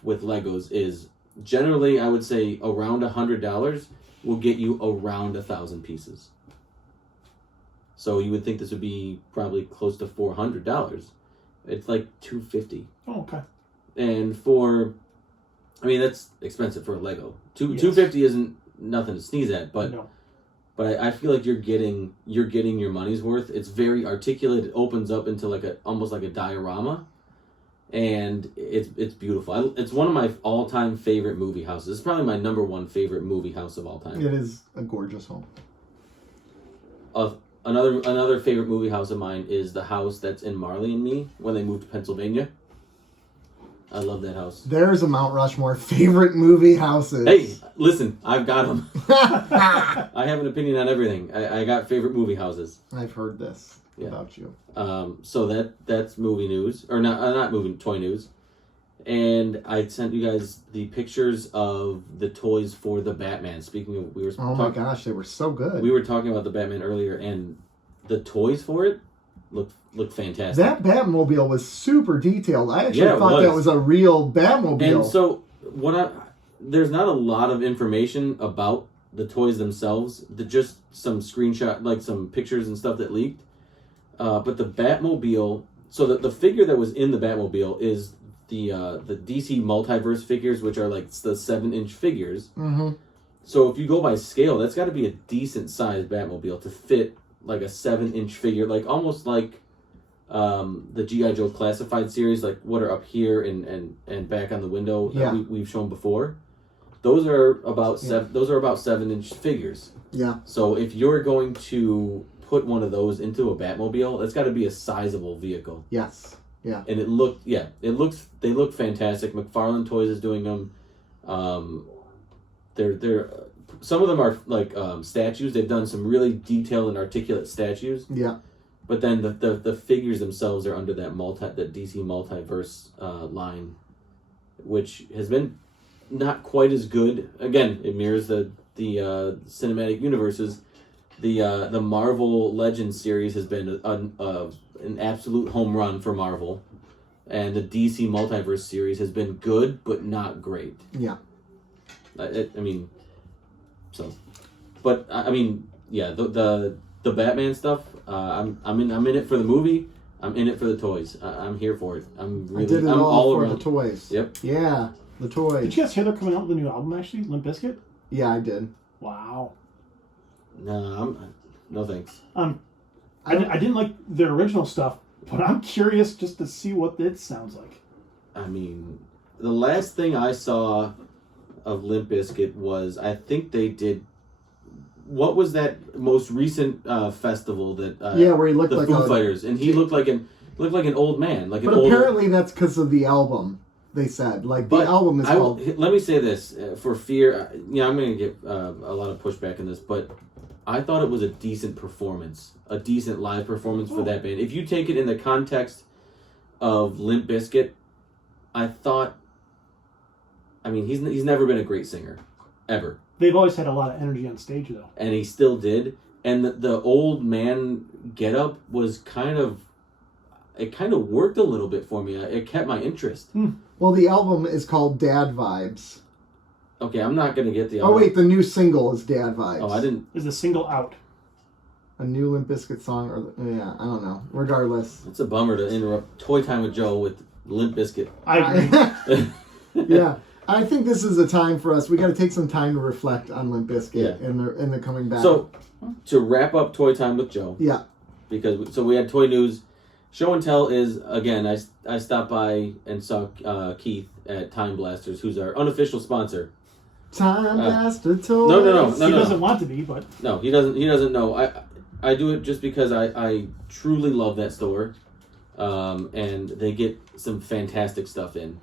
with Legos is generally, I would say around $100 will get you around 1,000 pieces. So you would think this would be probably close to $400. It's like $250. Oh, okay. And that's expensive for a Lego. $250 isn't nothing to sneeze at, but No. But I feel like you're getting your money's worth. It's very articulate. It opens up into almost like a diorama, and it's beautiful. It's one of my all-time favorite movie houses. It's probably my number 1 favorite movie house of all time. It is a gorgeous home. Another favorite movie house of mine is the house that's in Marley and Me when they moved to Pennsylvania. I love that house. There's a Mount Rushmore favorite movie houses. Hey, listen, I've got them. I have an opinion on everything. I got favorite movie houses. I've heard this about you. So that's movie news, or not movie, toy news. And I sent you guys the pictures of the toys for the Batman. Speaking of, my gosh, they were so good. We were talking about the Batman earlier, and the toys for it looked fantastic. That Batmobile was super detailed. I actually thought that was a real Batmobile. And so there's not a lot of information about the toys themselves. Just some screenshot, like some pictures and stuff that leaked. But the Batmobile, so the figure that was in the Batmobile is the DC multiverse figures, which are like the 7-inch figures. Mm-hmm. So if you go by scale, that's got to be a decent sized Batmobile to fit like a 7-inch figure, like almost like the G.I. Joe Classified series, like what are up here and back on the window that we've shown before. Those are about 7-inch figures. Yeah. So if you're going to put one of those into a Batmobile, that's got to be a sizable vehicle. Yes. Yeah. And they look fantastic. McFarlane Toys is doing them. They're some of them are like statues. They've done some really detailed and articulate statues. Yeah. But then the figures themselves are under that DC multiverse line, which has been not quite as good. Again, it mirrors the cinematic universes. The Marvel Legends series has been an absolute home run for Marvel, and the DC multiverse series has been good but not great. Yeah. The Batman stuff. I'm in it for the movie. I'm in it for the toys. I'm here for it. I'm all for around the toys. Yep. Yeah, the toys. Did you guys hear they're coming out with a new album? Actually, Limp Bizkit. Yeah, I did. Wow. No, no thanks. I didn't like their original stuff, but I'm curious just to see what it sounds like. I mean, the last thing I saw of Limp Bizkit was, I think they did. What was that most recent festival that? Where he looked the like Foo Fighters, and he looked like an old man, But apparently that's because of the album. They said the album is called. Let me say this for fear. I'm going to get a lot of pushback in this, but I thought it was a decent performance, a decent live performance for that band. If you take it in the context of Limp Bizkit, I thought. I mean, he's never been a great singer, ever. They've always had a lot of energy on stage, though. And he still did. And the old man getup was kind of worked a little bit for me. It kept my interest. Well, the album is called Dad Vibes. Okay, I'm not going to get the album. Oh, wait, the new single is Dad Vibes. Oh, I didn't... Is the single out? A new Limp Bizkit song? I don't know. Regardless. It's a bummer to interrupt Toy Time with Joe with Limp Bizkit. I agree. Yeah. I think this is a time for us. We got to take some time to reflect on Limp Bizkit and the coming back. So, to wrap up Toy Time with Joe. Yeah. Because we had toy news. Show and Tell is, again, I stopped by and saw Keith at Time Blasters, who's our unofficial sponsor. Time Blaster Toys. No. He doesn't want to be, but... No, he doesn't know. I do it just because I truly love that store. And they get some fantastic stuff in.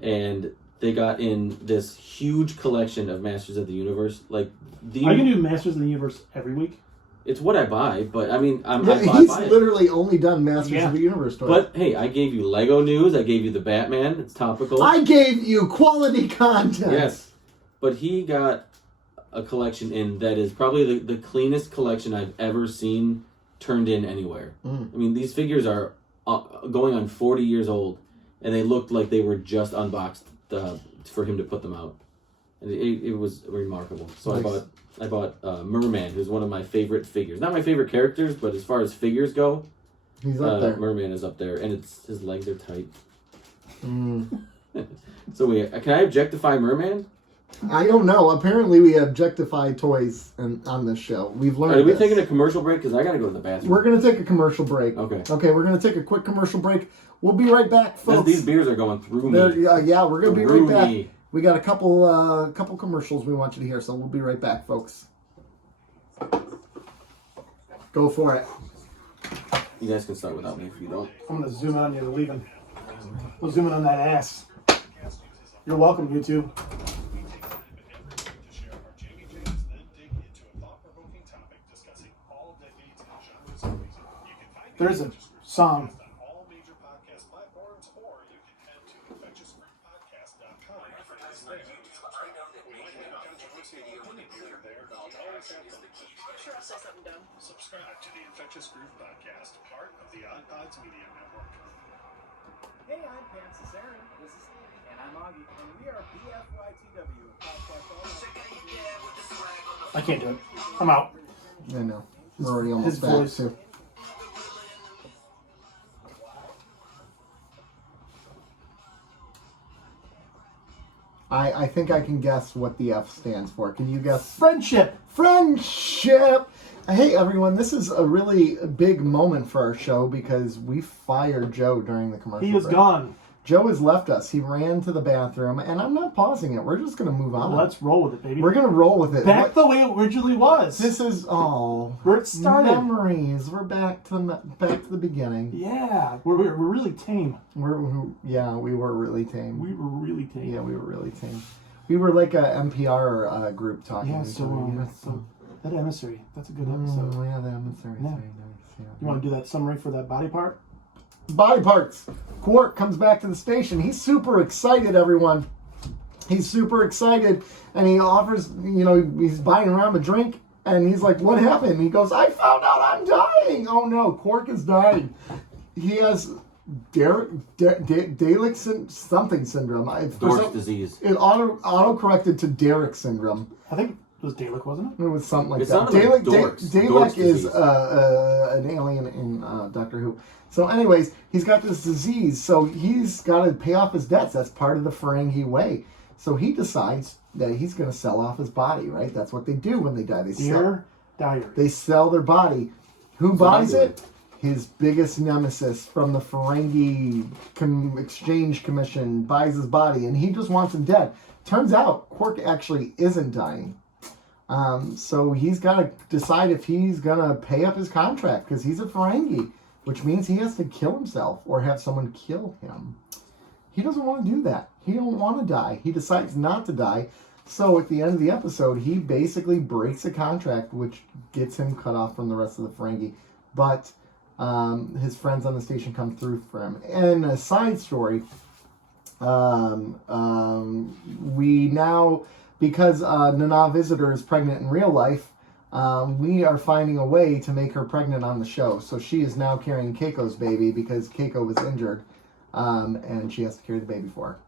And they got in this huge collection of Masters of the Universe. Are you going to do Masters of the Universe every week? It's what I buy, but I mean, he's literally only done Masters of the Universe toys. But hey, I gave you Lego news. I gave you the Batman. It's topical. I gave you quality content. Yes, but he got a collection in that is probably the cleanest collection I've ever seen turned in anywhere. I mean, these figures are going on 40 years old, and they looked like they were just unboxed for him to put them out, and it was remarkable. So nice. I bought Merman, who's one of my favorite figures. Not my favorite characters, but as far as figures go, he's up there. Merman is up there, and his legs are tight. So can I objectify Merman? I don't know. Apparently, we objectify toys on this show. We've learned. Are we taking a commercial break? Because I got to go to the bathroom. We're going to take a commercial break. Okay, we're going to take a quick commercial break. We'll be right back, folks. These beers are going through me. Yeah, we're going to be right back. We got a couple commercials we want you to hear, so we'll be right back, folks. Go for it. You guys can start without me if you don't. I'm going to zoom on you. You're leaving. We'll zoom in on that ass. You're welcome, YouTube. There's a song. Subscribe to the Infectious Groove Podcast, part of the Odd Pods Media Network. Hey, I'm Pam Cesarian. This is Stevie. And I'm Augie. And we are BFYTW, podcast. I can't do it. I'm out. I know. We're already almost back, too. I think I can guess what the F stands for. Can you guess? Friendship. Friendship. Hey, everyone, this is a really big moment for our show because we fired Joe during the commercial He is break. gone. Joe has left us. He ran to the bathroom, and I'm not pausing it. We're just going to move on. Let's roll with it, baby. We're going to roll with it. Back the way it originally was. This is, where it started. Memories. We're back to the beginning. Yeah, we're really tame. We were really tame. We were really tame. Yeah, we were really tame. We were like a NPR group talking. Yeah, to each so, other. so that emissary, that's a good episode. Oh, yeah, the emissary. Yeah. Very nice. Yeah. You want to do that summary for that body part? Body parts. Quark comes back to the station. He's super excited, everyone. He's super excited, and he offers, he's buying Ram a drink, and he's like, what happened? He goes, I found out I'm dying. Oh, no, Quark is dying. He has Dalek something syndrome. Dork's disease. It auto-corrected to Derek syndrome. I think it was Dalek, wasn't it? It was something like It that. sounded like Dork's Dalek is disease. an alien in Doctor Who. So anyways, he's got this disease, so he's got to pay off his debts. That's part of the Ferengi way. So he decides that he's going to sell off his body, right? That's what they do when they die. They sell their body. Who buys it? His biggest nemesis from the Ferengi Exchange Commission buys his body, and he just wants him dead. Turns out, Quark actually isn't dying. So he's got to decide if he's going to pay up his contract, because he's a Ferengi, which means he has to kill himself or have someone kill him. He doesn't want to do that. He don't want to die. He decides not to die. So at the end of the episode, he basically breaks a contract, which gets him cut off from the rest of the Ferengi. But his friends on the station come through for him. And a side story, we now, because Nana Visitor is pregnant in real life, we are finding a way to make her pregnant on the show. So she is now carrying Keiko's baby because Keiko was injured, and she has to carry the baby for her.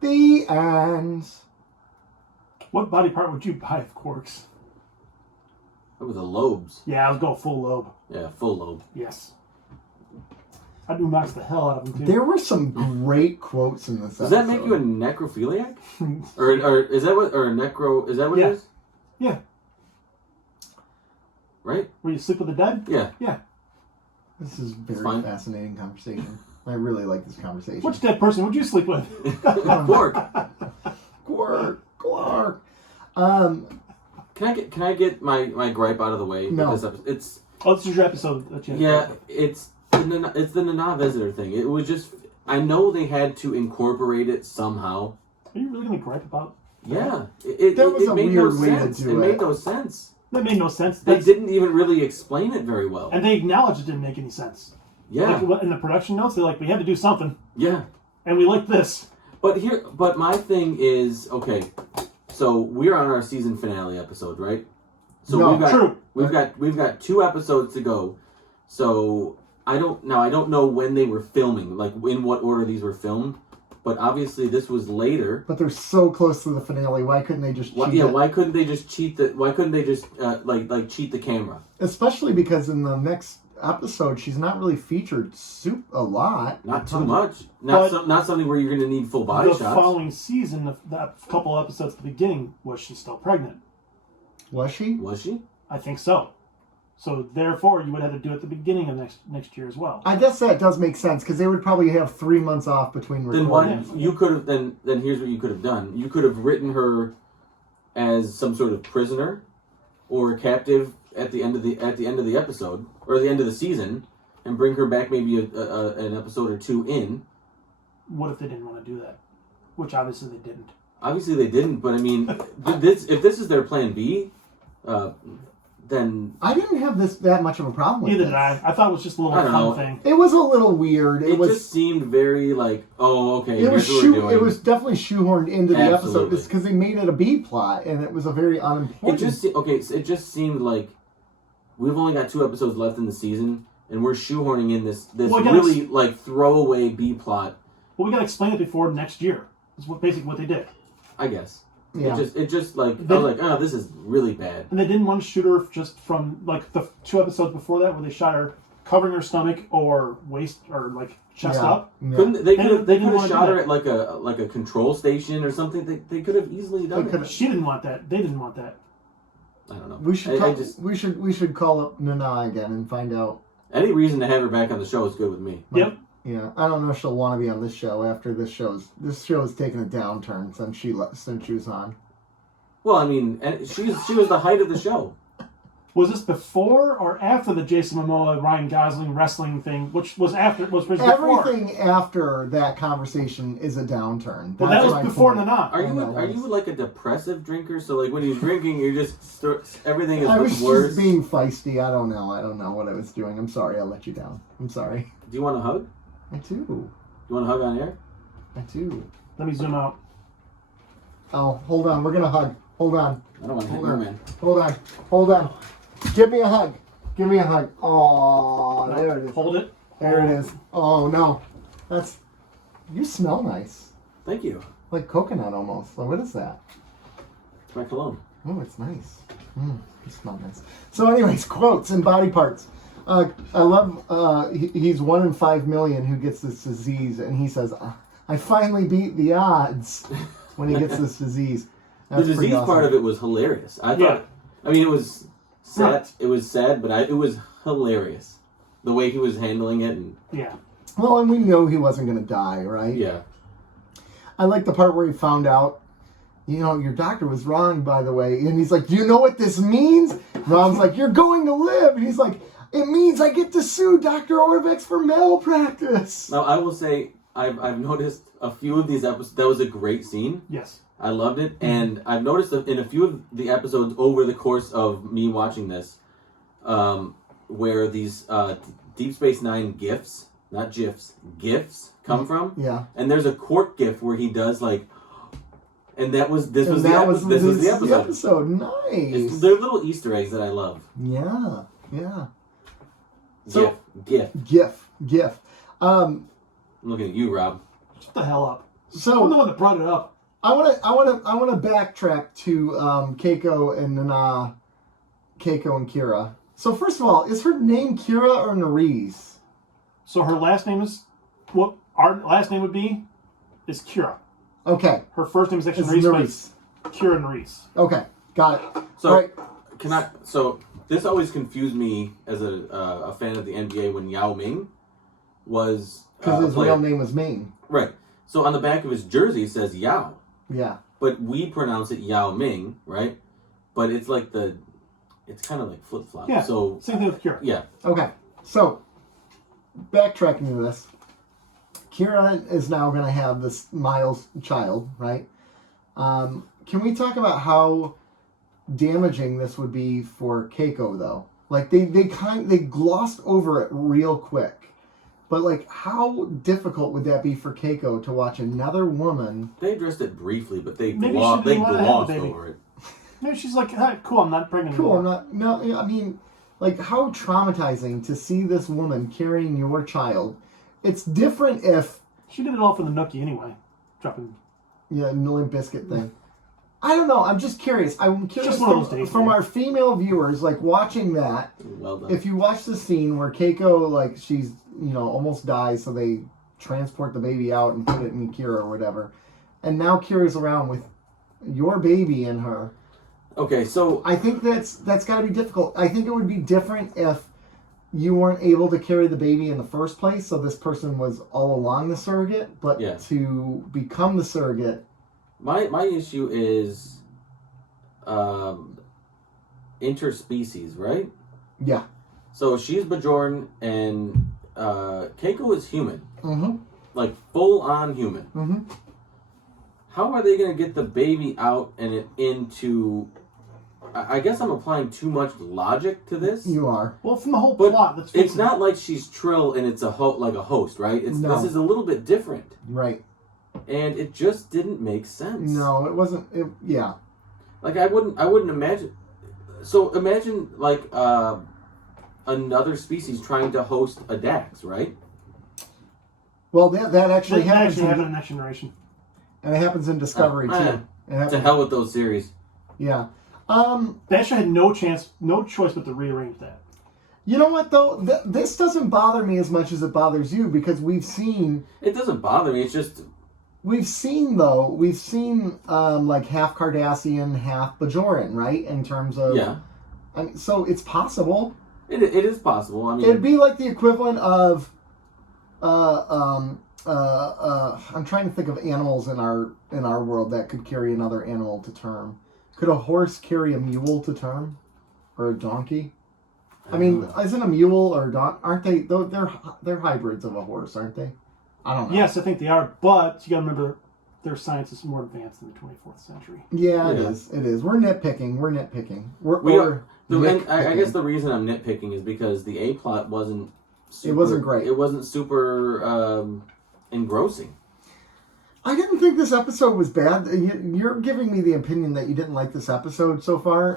The end. What body part would you buy of Quark's? It was the lobes. Yeah, I would go full lobe. Yeah, full lobe. Yes. I'd do max the hell out of him, too. There were some great quotes in this Does episode. that make you a necrophiliac? or is that what, or a necro, is that what it is? Yeah. Right? Where you sleep with the dead? Yeah. Yeah. This is very fine. fascinating conversation. I really like this conversation. Which dead person would you sleep with? Quark. Quark. Can I get my gripe out of the way? No. With this episode? It's this is your episode. That you have it's the Nana Visitor thing. It was just, I know they had to incorporate it somehow. Are you really going to gripe about that? Yeah. That was it a made weird no way to sense. do It it. made no sense. That made no sense. They didn't even really explain it very well. And they acknowledged it didn't make any sense. Yeah. Like, in the production notes, they're like, we had to do something. Yeah. And we like this. But my thing is, okay, so we're on our season finale episode, right? So No, we've got 2 episodes to go. So I don't know when they were filming, like in what order these were filmed, but obviously this was later. But they're so close to the finale. Why couldn't they just cheat it? Why couldn't they just cheat like cheat the camera? Especially because in the next episode, she's not really featured a lot. Not too much. Not something where you're going to need full body the shots. Following season, the couple episodes at the beginning, was she still pregnant? Was she? Was she? I think so. So therefore, you would have to do it at the beginning of next year as well. I guess that does make sense because they would probably have 3 months off between recording. Then you could have then here's what you could have done. You could have written her as some sort of prisoner or captive at the end of the episode or the end of the season, and bring her back maybe an episode or 2 in. What if they didn't want to do that? Which obviously they didn't. Obviously they didn't, but I mean, if this is their plan B, then I didn't have that much of a problem with Neither this. did I. I thought it was just a little I don't know. fun thing. It was a little weird. it just seemed very like, oh, okay. It was here's what we're doing. It was definitely shoehorned into the episode. Absolutely. It's because they made it a B plot, and it was a very unimportant. It just seemed like we've only got 2 episodes left in the season, and we're shoehorning in this really like throwaway B plot. Well, we got to explain it before next year. That's basically what they did. I guess. Yeah. It just like I was like, oh, this is really bad. And they didn't want to shoot her just from like the 2 episodes before that, where they shot her covering her stomach or waist or like chest up. Yeah. Couldn't they could didn't have wanna shot do her that. at like a control station or something? They could have easily done it. She didn't want that. They didn't want that. I don't know. We should call up Nana again and find out. Any reason to have her back on the show is good with me. Yep. Yeah, I don't know if she'll want to be on this show after this show has taken a downturn since she was on. Well, I mean, and she was the height of the show. Was this before or after the Jason Momoa Ryan Gosling wrestling thing, which was after? Was before? Everything after that conversation is a downturn. Well, that was before Nana. Are you like a depressive drinker? So like when you're drinking, you're just everything is I was worse. just being feisty. I don't know what I was doing. I'm sorry. I let you down. I'm sorry. Do you want a hug? I do. You want a hug on air? I do. Let me zoom out. Oh, hold on. We're gonna hug. Hold on. I don't want to hit you, man. Hold on. Give me a hug. Oh, there it is. Hold it. There it is. Oh no, you smell nice. Thank you. Like coconut almost. Like, what is that? It's my cologne. Oh, it's nice. You smell nice. So, anyways, quotes and body parts. I love. He's 1 in 5 million who gets this disease, and he says, "I finally beat the odds." When he gets this disease, the disease part of it was hilarious. I thought. I mean, it was sad. Right. It was sad, but it was hilarious. The way he was handling it, and Well, and we know he wasn't going to die, right? yeah. I like the part where he found out, your doctor was wrong, by the way. And he's like, do you know what this means? Ron's like, you're going to live. And he's like, it means I get to sue Dr. Orvex for malpractice. Now, I will say, I've noticed a few of these episodes. That was a great scene. Yes. I loved it. And I've noticed that in a few of the episodes over the course of me watching this, where these Deep Space Nine GIFs, not GIFs, GIFs come from. Yeah. And there's a Quark GIF where he does like, and this was the episode. Nice. They're little Easter eggs that I love. Yeah. Yeah. GIF. I'm looking at you, Rob. Shut the hell up. So I'm the one that brought it up. I want to backtrack to Keiko and Nana, Keiko and Kira. So first of all, is her name Kira or Nerys? So her last name is what our last name would be is Kira. Okay. Her first name is actually It's Nerys. Kira Nerys. Okay, got it. So right. So this always confused me as a fan of the NBA when Yao Ming was because his real name was Ming. Right. So on the back of his jersey it says Yao. Yeah. But we pronounce it Yao Ming, right? But it's like it's kind of like flip flop. Yeah. So same thing with Kira. Yeah. Okay. So backtracking to this, Kira is now going to have this Miles child, right? Can we talk about how damaging this would be for Keiko, though? Like they glossed over it real quick, but like how difficult would that be for Keiko to watch another woman? They addressed it briefly, but they Maybe glossed she didn't want to have a baby. over it. Maybe she's like, "Hey, cool, I'm not pregnant Cool, anymore." no. I mean, like how traumatizing to see this woman carrying your child. It's different if She did it all for the Nookie anyway. Dropping. Yeah, Limp Biscuit thing. I don't know. I'm just curious. I'm curious Just one of those days, from man. our female viewers, like watching that. Well done. If you watch the scene where Keiko, like she's, almost dies, so they transport the baby out and put it in Kira or whatever, and now Kira's around with your baby in her. Okay, so I think that's got to be difficult. I think it would be different if you weren't able to carry the baby in the first place, so this person was all along the surrogate, but to become the surrogate. My issue is interspecies, right? Yeah. So she's Bajoran and Keiko is human. Mm-hmm. Like full on human. Mm-hmm. How are they going to get the baby out and into... I guess I'm applying too much logic to this. You are. Well, from the whole plot, that's it's not like she's Trill and it's like a host, right? This is a little bit different. Right. And it just didn't make sense. No, it wasn't. Yeah. Like I wouldn't imagine. So imagine like another species trying to host a Dax, right? Well, that actually happens. That happened in Next Generation. And it happens in Discovery too. To hell with those series. Yeah. They actually had no choice but to rearrange that. You know what, though? This doesn't bother me as much as it bothers you because we've seen... It doesn't bother me. It's just... We've seen like half Cardassian, half Bajoran, right? In terms of... Yeah. I mean, so it's possible. It is possible. I mean... It'd be like the equivalent of... I'm trying to think of animals in our world that could carry another animal to term. Could a horse carry a mule to term? Or a donkey? I mean, isn't a mule or a donkey... Aren't they... They're hybrids of a horse, aren't they? I don't know. Yes, I think they are, but you got to remember their science is more advanced than the 24th century. Yeah, it is. It is. We're nitpicking. I guess the reason I'm nitpicking is because the A plot wasn't super, it wasn't great. It wasn't super engrossing. I didn't think this episode was bad. You're giving me the opinion that you didn't like this episode so far.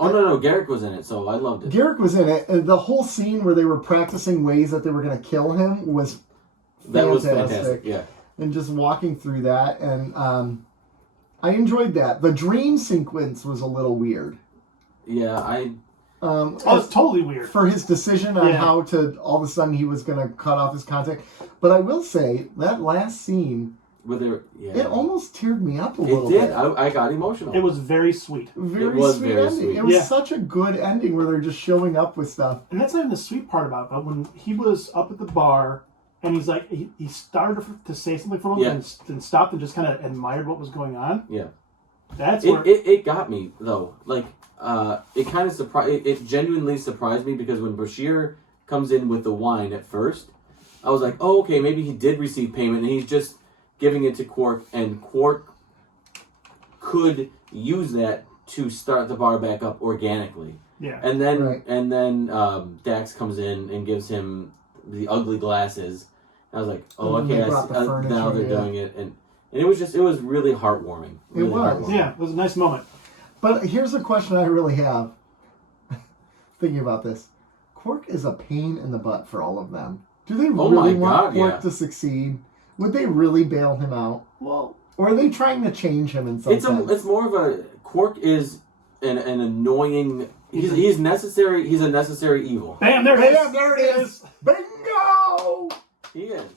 No, Garrick was in it, so I loved it. Garrick was in it. The whole scene where they were practicing ways that they were going to kill him was fantastic. That was fantastic, yeah. And just walking through that, and I enjoyed that. The dream sequence was a little weird. Yeah, it's totally weird. For his decision on how to, all of a sudden he was going to cut off his contact. But I will say, that last scene... It almost teared me up a little bit. It did. I got emotional. It was very sweet. Very sweet ending. It was such a good ending where they're just showing up with stuff. And that's not even the sweet part about it. But when he was up at the bar and he's like, he started to say something for a moment and then stopped and just kind of admired what was going on. Yeah. That's where... It got me, though. Like, it kind of surprised... It genuinely surprised me because when Bashir comes in with the wine at first, I was like, oh, okay, maybe he did receive payment and he's just... giving it to Quark, and Quark could use that to start the bar back up organically. Yeah. And then Dax comes in and gives him the ugly glasses. And I was like, oh, okay, now they're doing it, and it was really heartwarming. Really heartwarming. Yeah, it was a nice moment. But here's a question I really have. Thinking about this, Quark is a pain in the butt for all of them. Do they really want Quark to succeed? Would they really bail him out? Well, or are they trying to change him in some sense? It's more of a... Quark is an annoying... He's necessary. He's a necessary evil. Bam! There it is. Bingo! He is.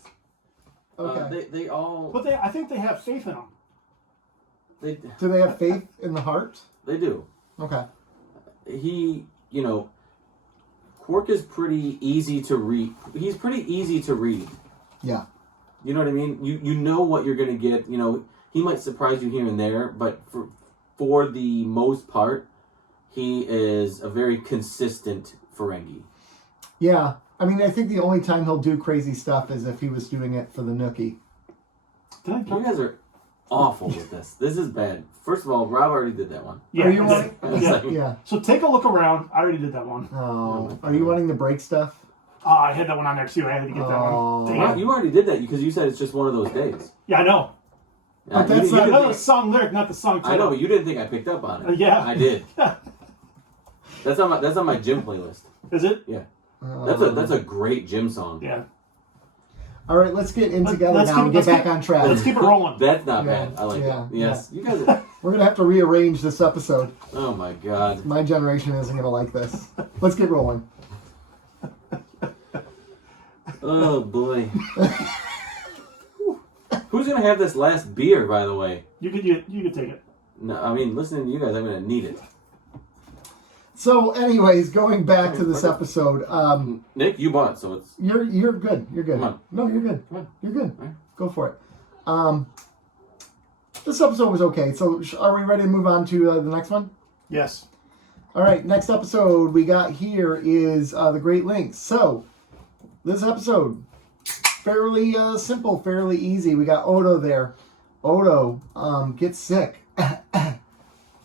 Okay. They all... But I think they have faith in him. Do they have faith in the heart? They do. Okay. Quark is pretty easy to read. He's pretty easy to read. Yeah. You know what I mean? You know what you're going to get. He might surprise you here and there, but for the most part, he is a very consistent Ferengi. Yeah. I mean, I think the only time he'll do crazy stuff is if he was doing it for the Nookie. You guys are awful with this. This is bad. First of all, Rob already did that one. Yeah. Are you wanting? Yeah. So take a look around. I already did that one. Oh. Are you wanting to break stuff? Oh, I had that one on there too. I had to get that one. Damn. You already did that because you said it's just one of those days. Yeah, I know. But that's the song lyric, not the song title. I know, but you didn't think I picked up on it. Yeah. I did. That's on my gym playlist. Is it? Yeah. That's a great gym song. Yeah. All right, let's get in together now and get back on track. Let's keep it rolling. That's not bad. I like it. Yes. You guys are... We're going to have to rearrange this episode. Oh, my God. My generation isn't going to like this. Let's get rolling. Oh, boy. Who's going to have this last beer, by the way? You could take it. No, I mean, listening to you guys, I'm going to need it. So, anyways, going back to this episode, Nick, you bought it, so it's... You're good. You're good. Come on. No, you're good. Come on. You're good. Right. Go for it. This episode was okay. So, are we ready to move on to the next one? Yes. All right. Next episode we got here is the Great Links. So, this episode fairly simple, fairly easy. We got Odo there. Odo gets sick.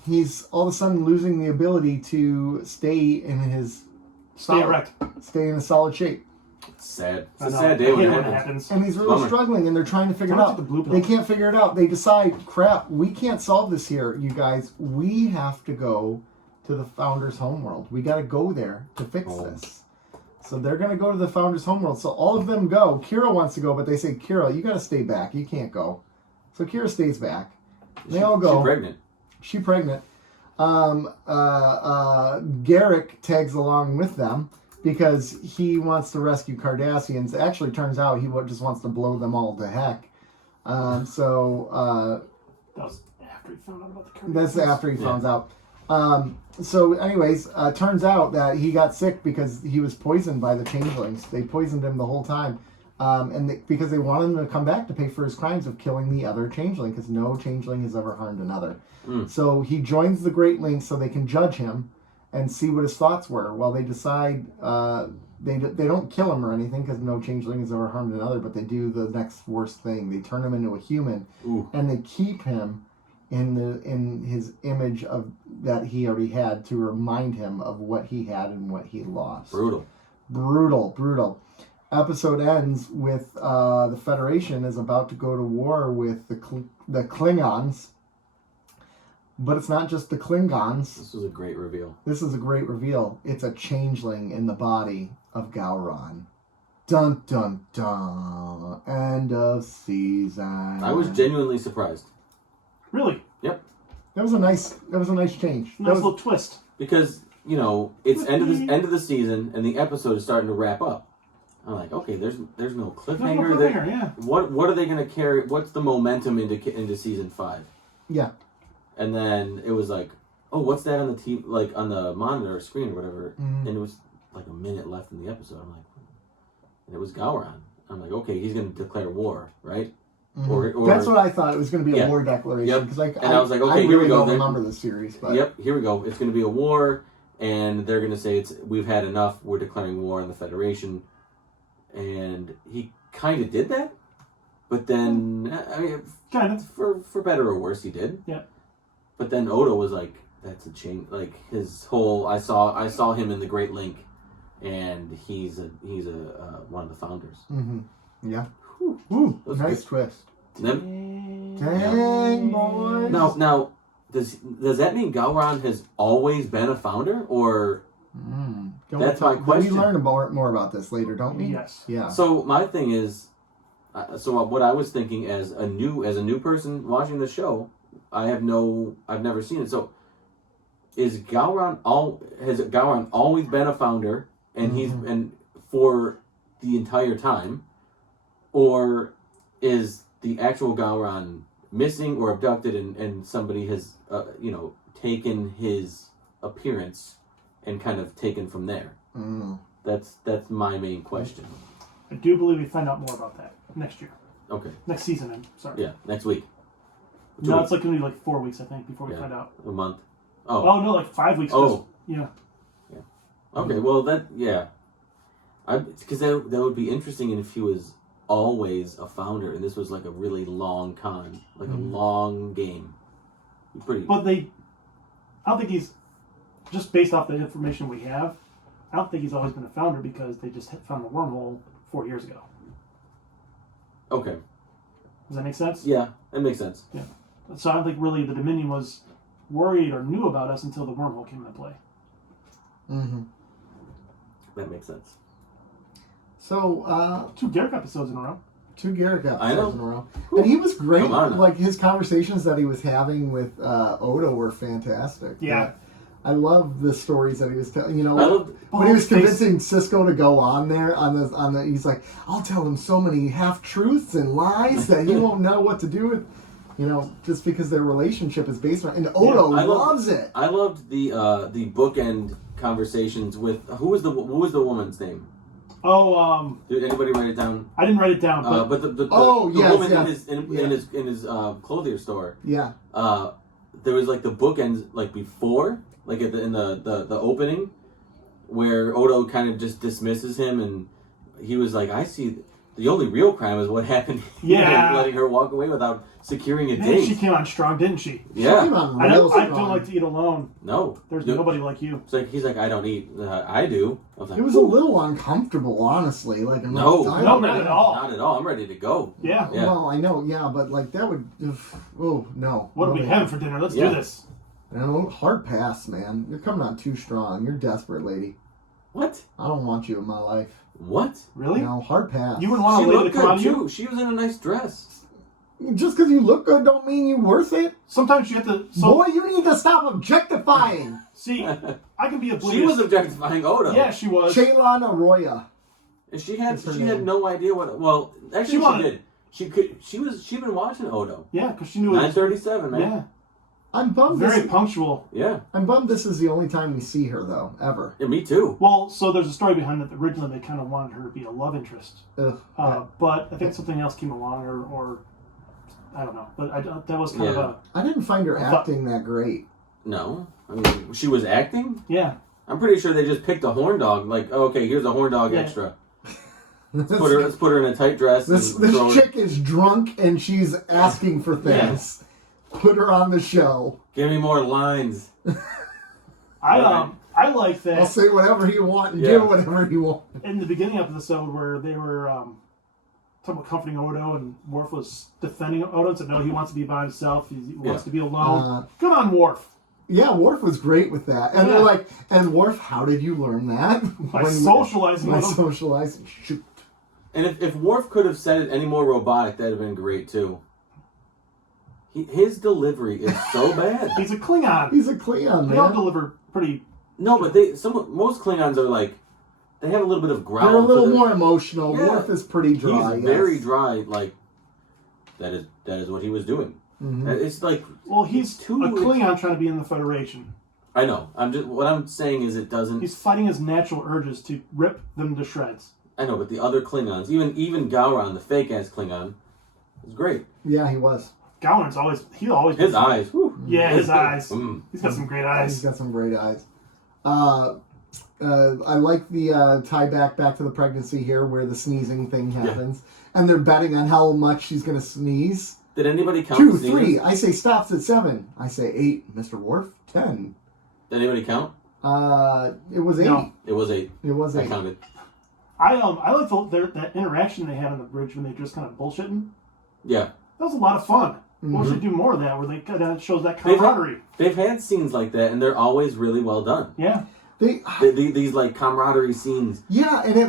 He's all of a sudden losing the ability to stay in his... Stay erect. Stay in a solid shape. It's sad. It's a sad day when it happens. And he's really struggling, and they're trying to figure it out. They can't figure it out. They decide, crap, we can't solve this here, you guys. We have to go to the Founder's homeworld. We got to go there to fix this. So they're going to go to the Founder's homeworld. So all of them go. Kira wants to go, but they say, Kira, you got to stay back. You can't go. So Kira stays back. They all go. She's pregnant. Garrick tags along with them. because he wants to rescue Cardassians. Actually, turns out he just wants to blow them all to heck. That was after he found out about the Cardassians. That's after he found out. Turns out that he got sick because he was poisoned by the changelings. They poisoned him the whole time. Because they wanted him to come back to pay for his crimes of killing the other changeling, because no changeling has ever harmed another. So he joins the Great Lynx so they can judge him and see what his thoughts were. Well, they decide they don't kill him or anything, because no changeling has ever harmed another, but they do the next worst thing. They turn him into a human, and they keep him in his image of that he already had, to remind him of what he had and what he lost. Brutal. Episode ends with the Federation is about to go to war with the Klingons. But it's not just the Klingons. This was a great reveal. It's a changeling in the body of Gowron. Dun dun dun. End of season. I was genuinely surprised. Really? Yep. That was a nice change. Nice little twist. Because, it's end of the season and the episode is starting to wrap up. I'm like, okay, there's no cliffhanger. Yeah. What are they going to carry? What's the momentum into season 5? Yeah. And then it was like, oh, what's that on the TV, like on the monitor or screen or whatever? And it was like a minute left in the episode. I'm like, and it was Gowron. I'm like, okay, he's going to declare war, right? Or that's what I thought. It was going to be a war declaration. Because I was like, okay, here we go. I don't remember the series, but yep, here we go. It's going to be a war, and they're going to say we've had enough. We're declaring war on the Federation. And he kind of did that, but then kind of for better or worse, he did. Yeah. But then Odo was like, "That's a change." Like his whole, I saw him in the Great Link, and he's one of the founders. Yeah. Ooh, nice twist. Dang, boys. Now, does that mean Gowron has always been a founder, or? That's my question. We learn more about this later, don't we? Yes. Yeah. So my thing is, what I was thinking as a new person watching the show, I've never seen it. So, has Gowron always been a founder, and he's and for the entire time, or is the actual Gowron missing or abducted, and somebody has taken his appearance and kind of taken from there? That's my main question. I do believe we find out more about that next year. Okay. Next season, I'm sorry. Yeah, next week. It's like going to be like 4 weeks, I think, before we find out. A month. Oh no, like 5 weeks. Yeah. Okay, well because that would be interesting, and if he was always a founder, and this was like a really long con, like a long game. But I don't think he's, just based off the information we have, I don't think he's always been a founder, because they just found the wormhole 4 years ago. Okay. Does that make sense? Yeah, it makes sense. Yeah. So I don't think really the Dominion was worried or knew about us until the wormhole came into play. That makes sense. So, 2 Garrick episodes in a row. 2 Garrick episodes I know. in a row. And he was great. Come on. Like, his conversations that he was having with Odo were fantastic. Yeah. I love the stories that he was telling. when he was convincing Cisco to go on there on the, he's like, I'll tell him so many half truths and lies that he won't know what to do with. Just because their relationship is based on, and Odo loves it. I loved the bookend conversations with who was the woman's name? Oh, did anybody write it down? I didn't write it down. But the woman in his clothier store. Yeah. There was like the bookends like before, like in the opening, where Odo kind of just dismisses him, and he was like, I see. The only real crime is what happened. Yeah. Letting her walk away without securing a Man, date. she came on strong, didn't she? Yeah. She came on I real don't strong. like to eat alone. No. There's nobody like you. It's like he's like, I don't eat. I do. I was like, It was a little uncomfortable, honestly. Like, no, not at all. Not at all. I'm ready to go. Yeah. Well, I know, but like that would. Oh no. What are we having for dinner? Let's do this. Hard pass, man. You're coming on too strong. You're desperate, lady. What? I don't want you in my life. What? Really? No, hard pass. You wouldn't want She a lady looked to come on good you? too. She was in a nice dress. Just because you look good don't mean you're worth it. Sometimes you have to... Boy, you need to stop objectifying. See, I can be oblivious. She was objectifying Odo. Yeah, she was. Shaylon Arroya. And she had no idea what... Well, actually she did. She'd been watching Odo. Yeah, because she knew 9:37, man. Yeah. I'm bummed. Very punctual. Yeah. I'm bummed this is the only time we see her, though, ever. Yeah, me too. Well, so there's a story behind it. Originally, they kind of wanted her to be a love interest. Ugh. But I think something else came along, or I don't know. But that was kind of a... I didn't find her acting that great. No. I mean, she was acting? Yeah. I'm pretty sure they just picked a horn dog. Like, oh, okay, here's a horn dog extra. Let's put her in a tight dress. This chick is drunk and she's asking for things. Yeah. Put her on the show. Give me more lines. I like that. I'll say whatever you want and do whatever you want. In the beginning of the episode where they were talking about comforting Odo and Worf was defending Odo and said, no, he wants to be by himself. He wants to be alone. Good on Worf. Yeah, Worf was great with that. And they're like, and Worf, how did you learn that? By socializing with him. Socializing. Shoot. And if Worf could have said it any more robotic, that'd have been great too. His delivery is so bad. He's a Klingon. He's a Klingon, man. They all deliver pretty... No, but most Klingons are like, they have a little bit of growl. They're a little more emotional. Yeah. Worf is pretty dry. He's very dry. Like, that is what he was doing. Mm-hmm. It's like... Well, he's a Klingon trying to be in the Federation. I know. What I'm saying is it doesn't... He's fighting his natural urges to rip them to shreds. I know, but the other Klingons, even Gowron, the fake-ass Klingon, was great. Yeah, he was. Gowron's always... His eyes. Whew. Yeah, his eyes. He's got some great eyes. He's got some great eyes. I like the tie back to the pregnancy here where the sneezing thing happens. Yeah. And they're betting on how much she's going to sneeze. Did anybody count 2, 3. I say stops at 7. I say 8. Mr. Worf, 10. Did anybody count? It was 8. No, it was 8. It was 8. I counted. I like that interaction they had on the bridge when they just kind of bullshitting. Yeah. That was a lot of fun. Mm-hmm. We should do more of that where they kind of shows that camaraderie. They've had scenes like that, and they're always really well done. Yeah. These like camaraderie scenes. Yeah, and it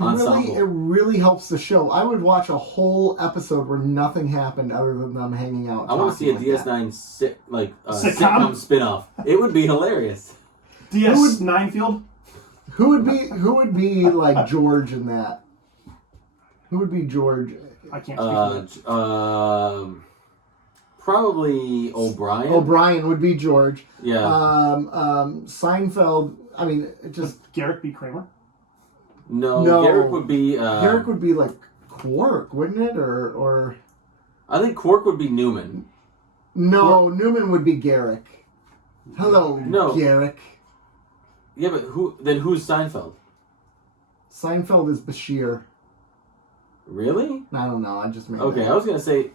really helps the show. I would watch a whole episode where nothing happened other than them hanging out. I want to see a DS9 sitcom spin-off. It would be hilarious. DS9 field. Who would be like George in that? Who would be George? I can't speak for that. Probably O'Brien. O'Brien would be George. Yeah. Seinfeld. I mean, just Garrick be Kramer. No. Garrick would be. Garrick would be like Quark, wouldn't it? Or. I think Quark would be Newman. No, Newman would be Garrick. Hello, Garrick. Yeah, but who's Seinfeld? Seinfeld is Bashir. Really? I don't know. I just made Okay, that. I was gonna say.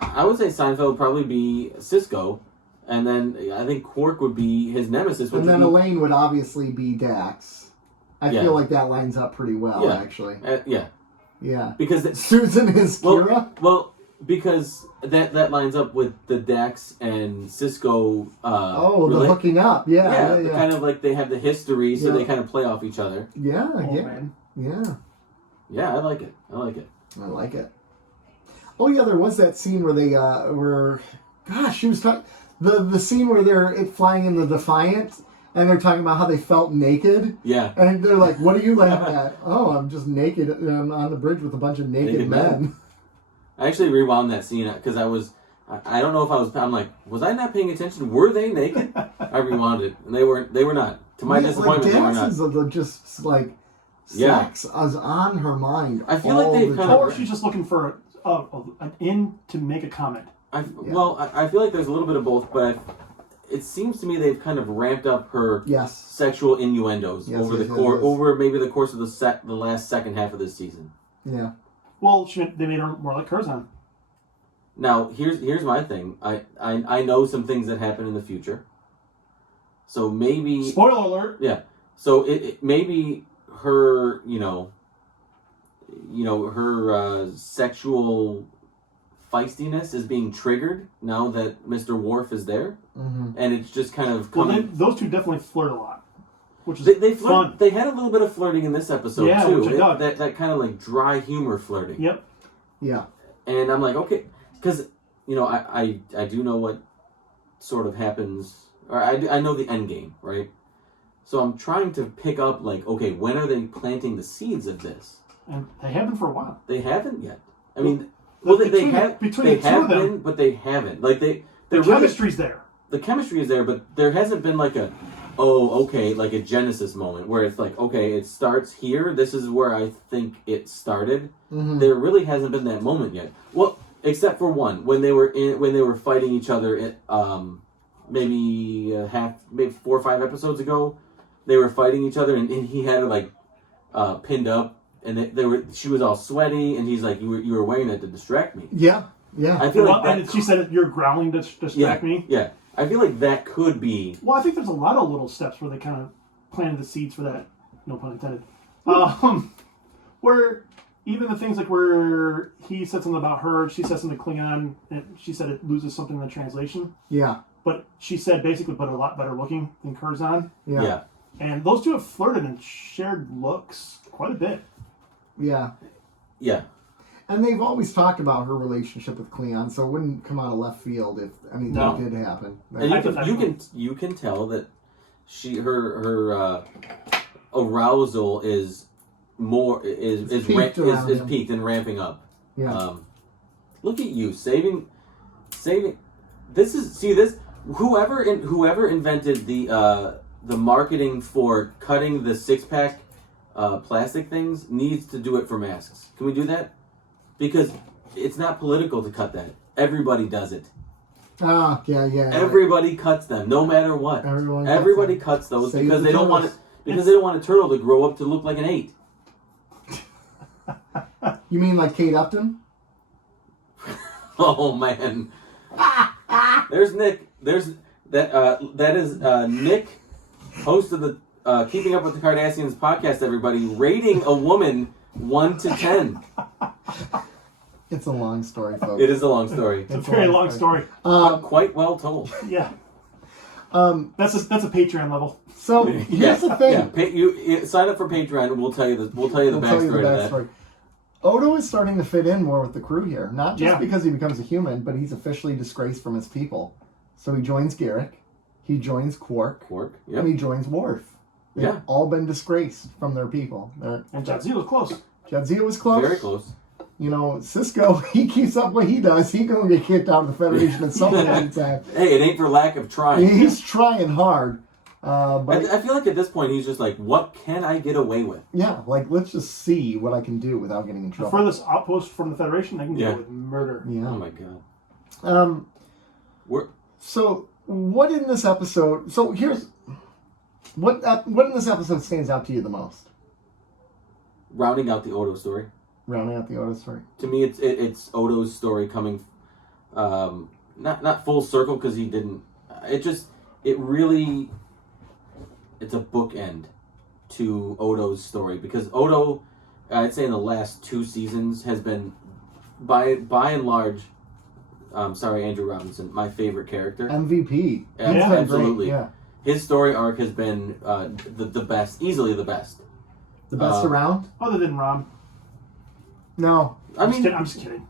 I would say Seinfeld would probably be Cisco, and then I think Quark would be his nemesis. And then Elaine would obviously be Dax. I feel like that lines up pretty well, actually. Yeah. Because Susan is Kira? Well, because that lines up with the Dax and Cisco... the hooking up. Yeah. Kind of like they have the history, so they kind of play off each other. Yeah, man. Yeah. Yeah, I like it. I like it. Oh, yeah, there was that scene where they were... Gosh, she was talking... The scene where they're flying in the Defiant, and they're talking about how they felt naked. Yeah. And they're like, what are you laughing at? Oh, I'm just naked. I'm on the bridge with a bunch of naked men. I actually rewound that scene because I don't know if I'm like, was I not paying attention? Were they naked? I rewound it, and they were not. To my disappointment, they were not. Is just like... Sex is on her mind. I feel like they've kind of... Or she's just looking for an in to make a comment. Well, I feel like there's a little bit of both, but it seems to me they've kind of ramped up her sexual innuendos over maybe the course of the last second half of this season. Yeah. Well, they made her more like Curzon. Now, here's my thing. I know some things that happen in the future. So maybe... Spoiler alert! Yeah. So it maybe her, her sexual feistiness is being triggered now that Mr. Worf is there, and it's just kind of coming. Well, those two definitely flirt a lot, which is they fun. They had a little bit of flirting in this episode too. Which I dug. That kind of like dry humor flirting. Yep. Yeah. And I'm like, okay, because I do know what sort of happens, or I know the end game, right? So I'm trying to pick up, like, okay, when are they planting the seeds of this? And they haven't for a while. They haven't yet. I mean, Between they the two have of them, been, but they haven't. Like the chemistry's there. The chemistry is there, but there hasn't been like like a Genesis moment where it's like, okay, it starts here. This is where I think it started. Mm-hmm. There really hasn't been that moment yet. Well, except for one, when they were fighting each other. Maybe 4 or 5 episodes ago, they were fighting each other, and he had her like pinned up, and she was all sweaty, and he's like, you were wearing that to distract me. Yeah. I feel and she said, "You're growling to distract me." Yeah, I feel like that could be. Well, I think there's a lot of little steps where they kind of planted the seeds for that. No pun intended. Where even the things like where he said something about her, she said something to Klingon, and she said it loses something in the translation. Yeah. But she said basically, but a lot better looking than Curzon. Yeah. And those two have flirted and shared looks quite a bit. Yeah. Yeah. And they've always talked about her relationship with Cleon, so it wouldn't come out of left field if anything did happen. And you can tell that her arousal is peaked and ramping up. Yeah. Look at you saving. This whoever invented the marketing for cutting the 6-pack plastic things needs to do it for masks. Can we do that? Because it's not political to cut that. Everybody does it. Yeah. Everybody cuts them, no matter what. Everybody cuts those because they don't want it. Because they don't want a turtle to grow up to look like an 8. You mean like Kate Upton? Oh man. There's Nick. There's that is Nick, host of the Keeping Up with the Cardassians podcast, everybody, rating a woman 1 to 10. It's a long story, folks. It is a long story. It's a very long story. Quite well told. Yeah. That's a Patreon level. So here's the thing. Yeah. You sign up for Patreon, and we'll tell you the backstory of that. Odo is starting to fit in more with the crew here, not just because he becomes a human, but he's officially disgraced from his people. So he joins Garrick, he joins Quark, and he joins Worf. They've all been disgraced from their people. And Jadzia was close. Jadzia was close. Very close. You know, Cisco, he keeps up what he does. He gonna get kicked out of the Federation at some point in time. Hey, it ain't for lack of trying. He's trying hard. But I feel like at this point he's just like, what can I get away with? Yeah, like let's just see what I can do without getting in trouble. The furthest outpost from the Federation, they can go with murder. Yeah. Oh my god. So what in this episode? So here's what in this episode stands out to you the most? Rounding out the Odo story. Rounding out the Odo story. To me, it's Odo's story coming, not full circle because he didn't. It's a bookend to Odo's story because Odo, I'd say in the last 2 seasons has been, by and large, Andrew Robinson, my favorite character. MVP. Absolutely. Yeah. His story arc has been the best, easily the best. The best around? Other than Rom. No. I'm just kidding.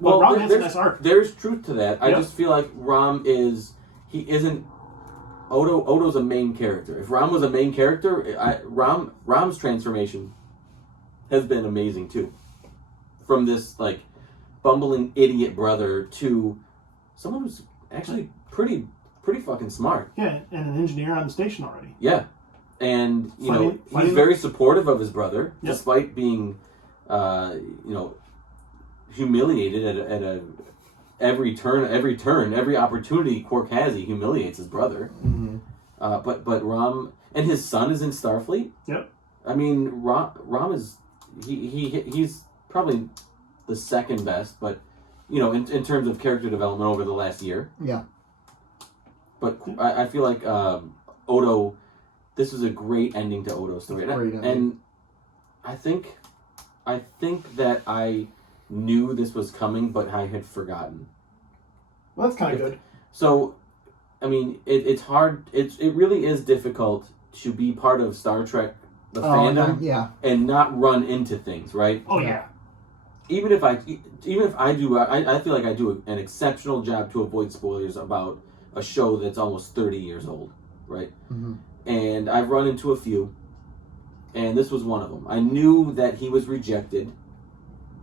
Well, Rom has a nice arc. There's truth to that. I just feel like Odo's a main character. If Rom was a main character, Rom's transformation has been amazing too. From this like bumbling idiot brother to someone who's actually pretty fucking smart. Yeah, and an engineer on the station already. Yeah, and he's very supportive of his brother, despite being, humiliated at every every opportunity Quark has, he humiliates his brother. Mm-hmm. But Rom and his son is in Starfleet. Yep. I mean, Rom is he's probably the second best, but in terms of character development over the last year. Yeah. But I feel like Odo, this was a great ending to Odo's story, and I think that I knew this was coming, but I had forgotten. Well, that's kind of good. So, I mean, it's hard. It really is difficult to be part of Star Trek, the fandom, yeah, and not run into things, right? Oh yeah. even if I do, I feel like I do an exceptional job to avoid spoilers about a show that's almost 30 years old, right? Mm-hmm. And I've run into a few, and this was one of them. I knew that he was rejected,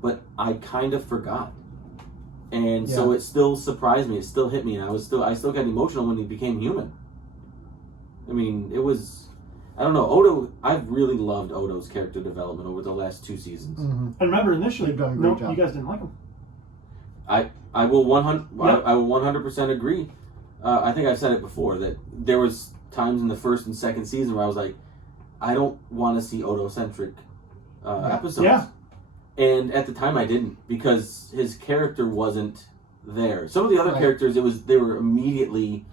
but I kind of forgot. And so it still surprised me. It still hit me, and I still got emotional when he became human. I mean, it was, I don't know, Odo. I've really loved Odo's character development over the last 2 seasons. Mm-hmm. I remember initially, They've done a great job. you guys didn't like him. I will 100% agree. I think I've said it before that there was times in the first and second season where I was like, I don't want to see Odo-centric episodes. Yeah. And at the time I didn't, because his character wasn't there. Some of the other characters, they were immediately,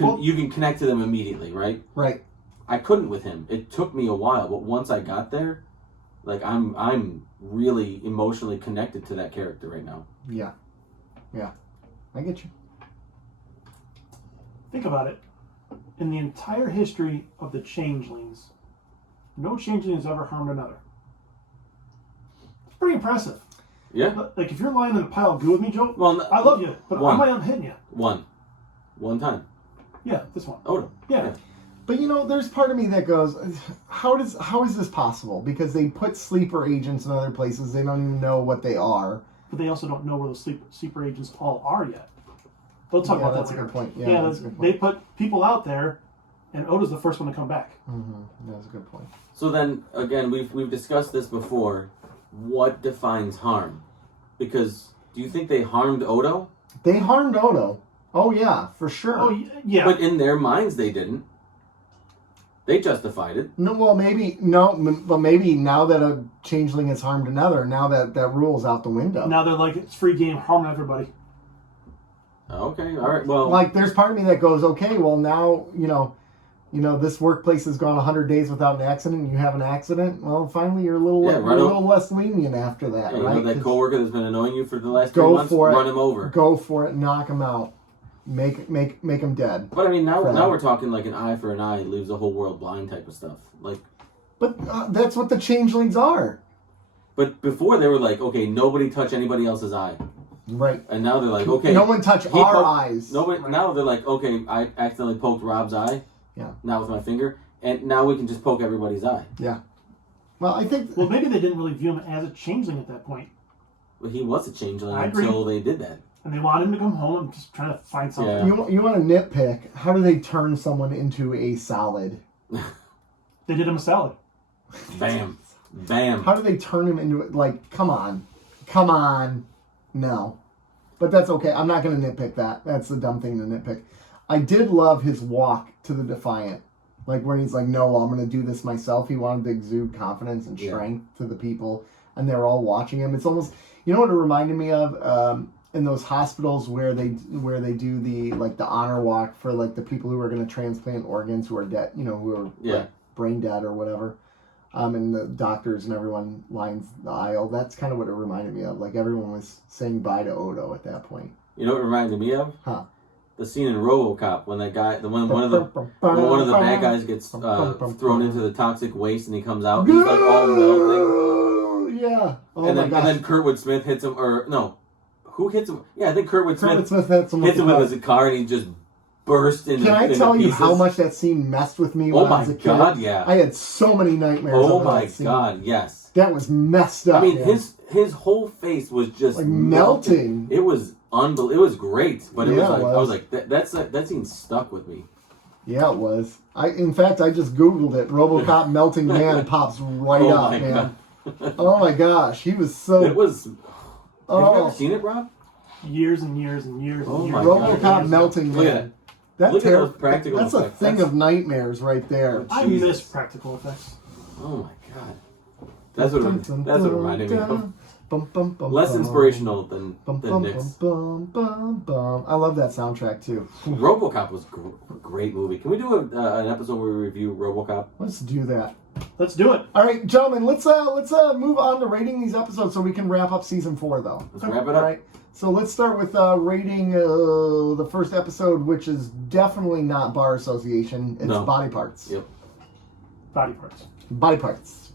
you can connect to them immediately, right? Right. I couldn't with him. It took me a while, but once I got there, like I'm really emotionally connected to that character right now. Yeah. Yeah. I get you. Think about it. In the entire history of the changelings, no changeling has ever harmed another. It's pretty impressive. Yeah. Like, if you're lying in a pile of goo with me, Joe, Well, I love you, but I might not hitting you. One time. Yeah, this one. Odo. Yeah. But there's part of me that goes, how is this possible? Because they put sleeper agents in other places. They don't even know what they are. But they also don't know where those sleeper agents all are yet. We'll talk about that that's later. a good point. Yeah, that's a good point. They put people out there, and Odo's the first one to come back. Mm-hmm. That's a good point. So then, again, we've discussed this before. What defines harm? Because do you think they harmed Odo? They harmed Odo. Oh, yeah, for sure. Oh, yeah. But in their minds, they didn't. They justified it. No, well, maybe now that a changeling has harmed another, now that rule's out the window. Now they're like, it's free game, harm everybody. Okay, all right, well... Like, there's part of me that goes, okay, well, now, this workplace has gone 100 days without an accident, and you have an accident, well, finally you're a little less lenient after that, yeah, right? That coworker that's been annoying you for the last 3 months, run him over. Go for it, knock him out. Make him dead. But I mean, now we're talking like an eye for an eye leaves the whole world blind type of stuff. Like, but that's what the changelings are. But before they were like, okay, nobody touch anybody else's eye. Right. And now they're like, okay, no one touch our eyes. Nobody. Right. Now they're like, okay, I accidentally poked Rob's eye. Yeah. Now with my finger, and now we can just poke everybody's eye. Yeah. Well, I think. Well, maybe they didn't really view him as a changeling at that point. Well, he was a changeling I agree. until they did that. And they want him to come home and just trying to find something. Yeah. You want to nitpick? How do they turn someone into a salad? They did him a salad. Bam. Bam. How do they turn him into like? Come on, no. But that's okay. I'm not going to nitpick that. That's the dumb thing to nitpick. I did love his walk to the Defiant, like when he's like, "No, I'm going to do this myself." He wanted to exude confidence and strength to the people, and they're all watching him. It's almost, what it reminded me of. In those hospitals where they do the honor walk for like the people who are going to transplant organs who are dead, who are like, brain dead or whatever, and the doctors and everyone lines the aisle. That's kind of what it reminded me of. Like everyone was saying bye to Odo at that point. You know what it reminded me of? Huh? The scene in RoboCop when that guy, one of the bad guys gets thrown into the toxic waste and he comes out and he's like all melting. Yeah. Oh and my gosh. And then Kurtwood Smith hits him, or no. Who hits him? Yeah, I think Kurtwood Smith hits him with his car and he just burst into pieces. Can I tell you how much that scene messed with me when I was a kid? Oh my God, yeah. I had so many nightmares Oh over my that scene. God, yes. That was messed up. I mean, man. his whole face was just like melting. It was unbelievable. It was great, but Yeah, I was like, that scene stuck with me. Yeah, it was. In fact, I just Googled it. RoboCop melting man pops right up, man. Oh my gosh, he was so. It was. Have you ever seen it, Rob? Years and years and years and years. RoboCop melting Look man. at Look at those practical That's effects. a thing of nightmares right there. I miss practical effects. Oh my God. That's what it reminded me of. Less inspirational than Nick's. I love that soundtrack too. RoboCop was a great movie. Can we do an episode where we review RoboCop? Let's do that. Let's do it. All right, gentlemen. Let's move on to rating these episodes so we can wrap up season 4, though. Let's wrap it up. All right. So let's start with rating the first episode, which is definitely not Bar Association. It's Body Parts. Yep. Body parts. Body Parts.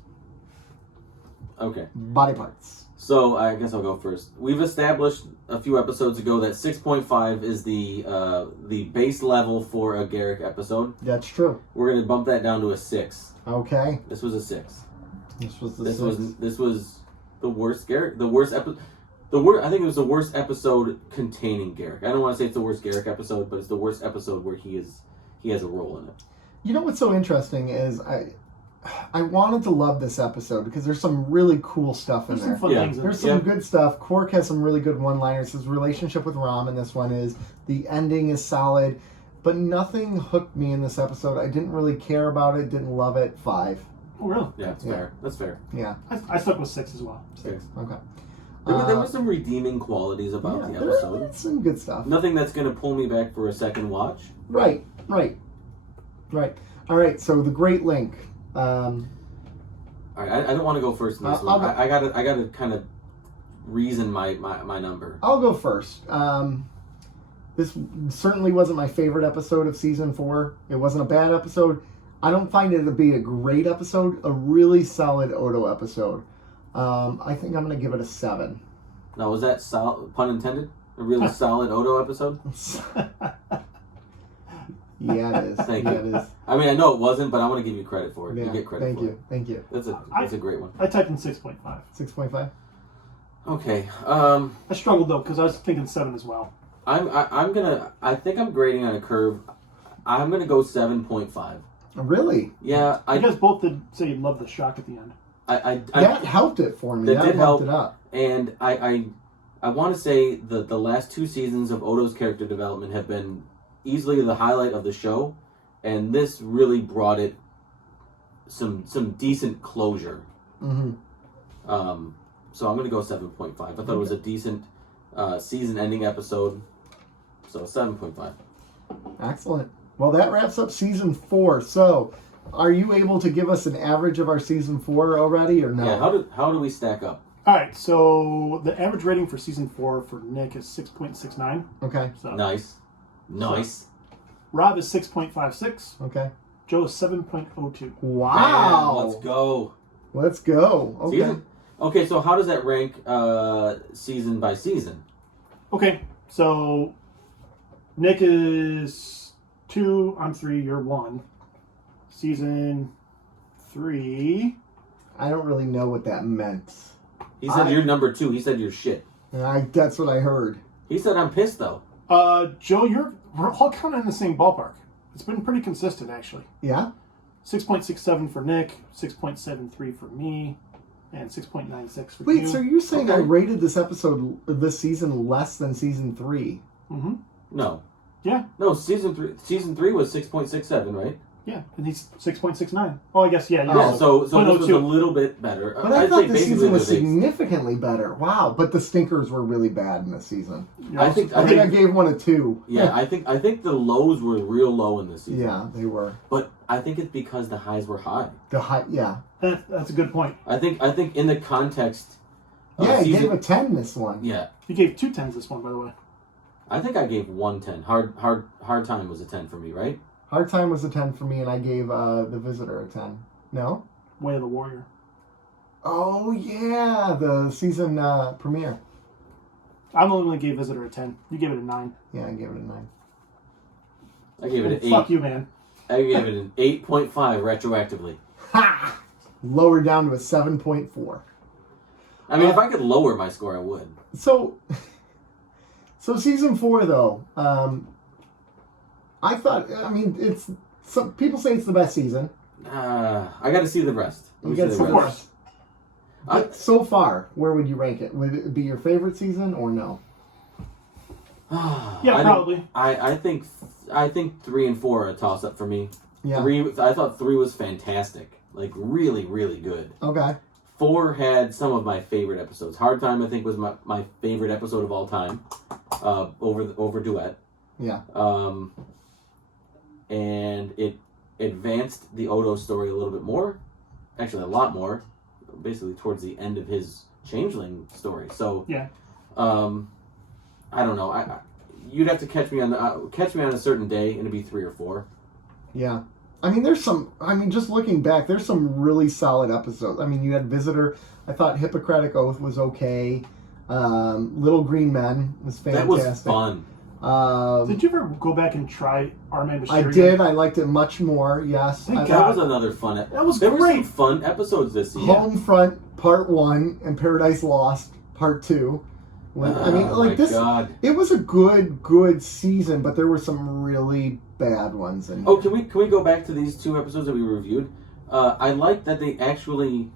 Okay. Body Parts. So I guess I'll go first. We've established a few episodes ago that 6.5 is the base level for a Garrick episode. That's true. We're gonna bump that down to a 6. Okay. This was a 6. This was the This 6. was the worst Garrick. I think it was the worst episode containing Garrick. I don't want to say it's the worst Garrick episode, but it's the worst episode where he has a role in it. You know what's so interesting is I wanted to love this episode because there's some really cool stuff in There's there. some fun things in There's it. some good stuff. Quark has some really good one-liners. His relationship with Rom in this one is, the ending is solid, but nothing hooked me in this episode. I didn't really care about it, didn't love it. 5. Oh, really? Yeah, that's fair. That's fair. Yeah. I stuck with 6 as well. 6. Okay. There were some redeeming qualities about the episode. There's some good stuff. Nothing that's going to pull me back for a second watch. Right. All right, so the Great Link. All right, I don't want to go first in this I'll one. I gotta kind of reason my number. I'll go first. This certainly wasn't my favorite episode of season 4. It wasn't a bad episode. I don't find it to be a great episode. A really solid Odo episode. I think I'm going to give it a 7. Now, was that pun intended? A really solid Odo episode? Yeah, it is. Thank Yeah, you. it is. I mean, I know it wasn't, but I want to give you credit for it. Yeah, You get credit for it. Thank you. That's a great one. I typed in 6.5. 6.5. Okay. I struggled though because I was thinking 7 as well. I think I'm grading on a curve. I'm gonna go 7.5. Really? Yeah, You guys both did say you loved the shock at the end. That helped it for me. That did help. It up. And I want to say the last 2 seasons of Odo's character development have been easily the highlight of the show, and this really brought it some decent closure. Mm-hmm. So I'm gonna go 7.5. I thought it was a decent season-ending episode, so 7.5. Excellent. Well, that wraps up season 4. So, are you able to give us an average of our season 4 already, or no? Yeah. How do we stack up? All right, so the average rating for season 4 for Nick is 6.69. Okay. So Nice. Rob is 6.56. Okay. Joe is 7.02. Wow. Man, let's go. Let's go. Okay. Okay, so how does that rank season by season? Okay, so Nick is 2, I'm 3, you're 1. Season 3. I don't really know what that meant. He said you're number 2. He said you're shit. That's what I heard. He said I'm pissed though. Joe, we're all kind of in the same ballpark. It's been pretty consistent, actually. Yeah? 6.67 for Nick, 6.73 for me, and 6.96 for you. Wait, so you're saying I rated this episode, this season, less than season 3? Mm-hmm. No. Yeah. No, season 3 was 6.67, right? Yeah, and he's 6.69. Oh, I guess, yeah. Yeah, so this was 0.02. a little bit better. But I thought this season was the base- significantly better. Wow, but the stinkers were really bad in this season. You're I also- think- I think I gave one a 2. Yeah, I think the lows were real low in this season. Yeah, they were. But I think it's because the highs were high. The high, yeah. That's a good point. I think in the context of Yeah, I season, gave a 10 this one. yeah. You gave 2 10s this one, by the way. I think I gave 1 10. Hard time was a 10 for me, right? Hard Time was a 10 for me, and I gave The Visitor a 10. No? Way of the Warrior. Oh, yeah, the season premiere. I only gave Visitor a 10. You gave it a 9. Yeah, I gave it a 9. I gave it an 8. Fuck you, man. I gave it an 8.5 retroactively. Ha! Lowered down to a 7.4. I mean, if I could lower my score, I would. So season 4, though, I thought, I mean, some people say it's the best season. I got to see the rest. You got to see Of the course. rest. But so far, where would you rank it? Would it be your favorite season or no? Yeah, probably. I think 3 and 4 are a toss up for me. Yeah. 3, I thought 3 was fantastic, like really, really good. Okay. 4 had some of my favorite episodes. Hard Time, I think, was my favorite episode of all time, over Duet. Yeah. And it advanced the Odo story a little bit more, actually a lot more, basically towards the end of his Changeling story. So Yeah. I don't know. You'd have to catch me on a certain day, and it'd be 3 or 4. Yeah. I mean, just looking back, there's some really solid episodes. I mean, you had Visitor. I thought Hippocratic Oath was okay. Little Green Men was fantastic. That was fun. Did you ever go back and try Our Man Bashir? I did. I liked it much more, yes. Thank That God. was another fun That was There were some great. fun episodes this season. Homefront Part 1 and Paradise Lost Part 2. God. It was a good season, but there were some really bad ones in Oh, here. can we go back to these 2 episodes that we reviewed? I like that they actually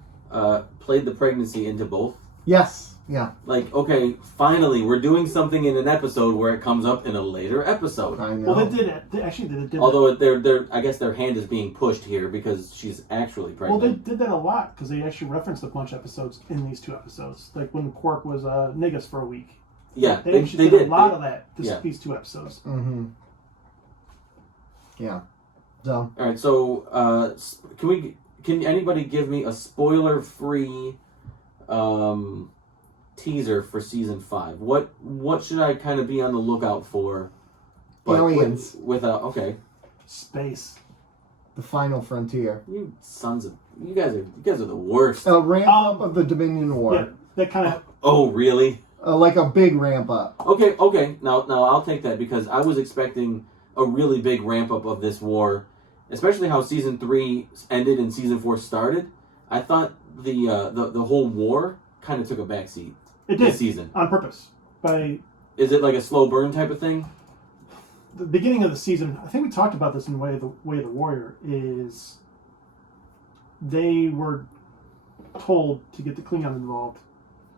played the pregnancy into both. Yes, yeah. Like, okay, finally, we're doing something in an episode where it comes up in a later episode. I know. Well, they did it. They did Although I guess their hand is being pushed here because she's actually that. Well, pregnant. they did that a lot because they actually referenced a bunch of episodes in these 2 episodes. Like when Quark was Negus for a week. Yeah, They actually did a lot of that yeah. these 2 episodes. Mm-hmm. Yeah. So. All right, so can anybody give me a spoiler-free teaser for season 5? What should I kind of be on the lookout for? But Aliens. Okay. Space. The Final Frontier. You guys are the worst. A ramp up of the Dominion War. Yeah, that kind of. Oh, really? Like a big ramp up. Okay. Now I'll take that because I was expecting a really big ramp up of this war, especially how season 3 ended and season 4 started. I thought the whole war kind of took a backseat. It did this season on purpose. By Is it like a slow burn type of thing? the beginning of the season, I think we talked about this in Way of the Warrior. Is they were told to get the Klingon involved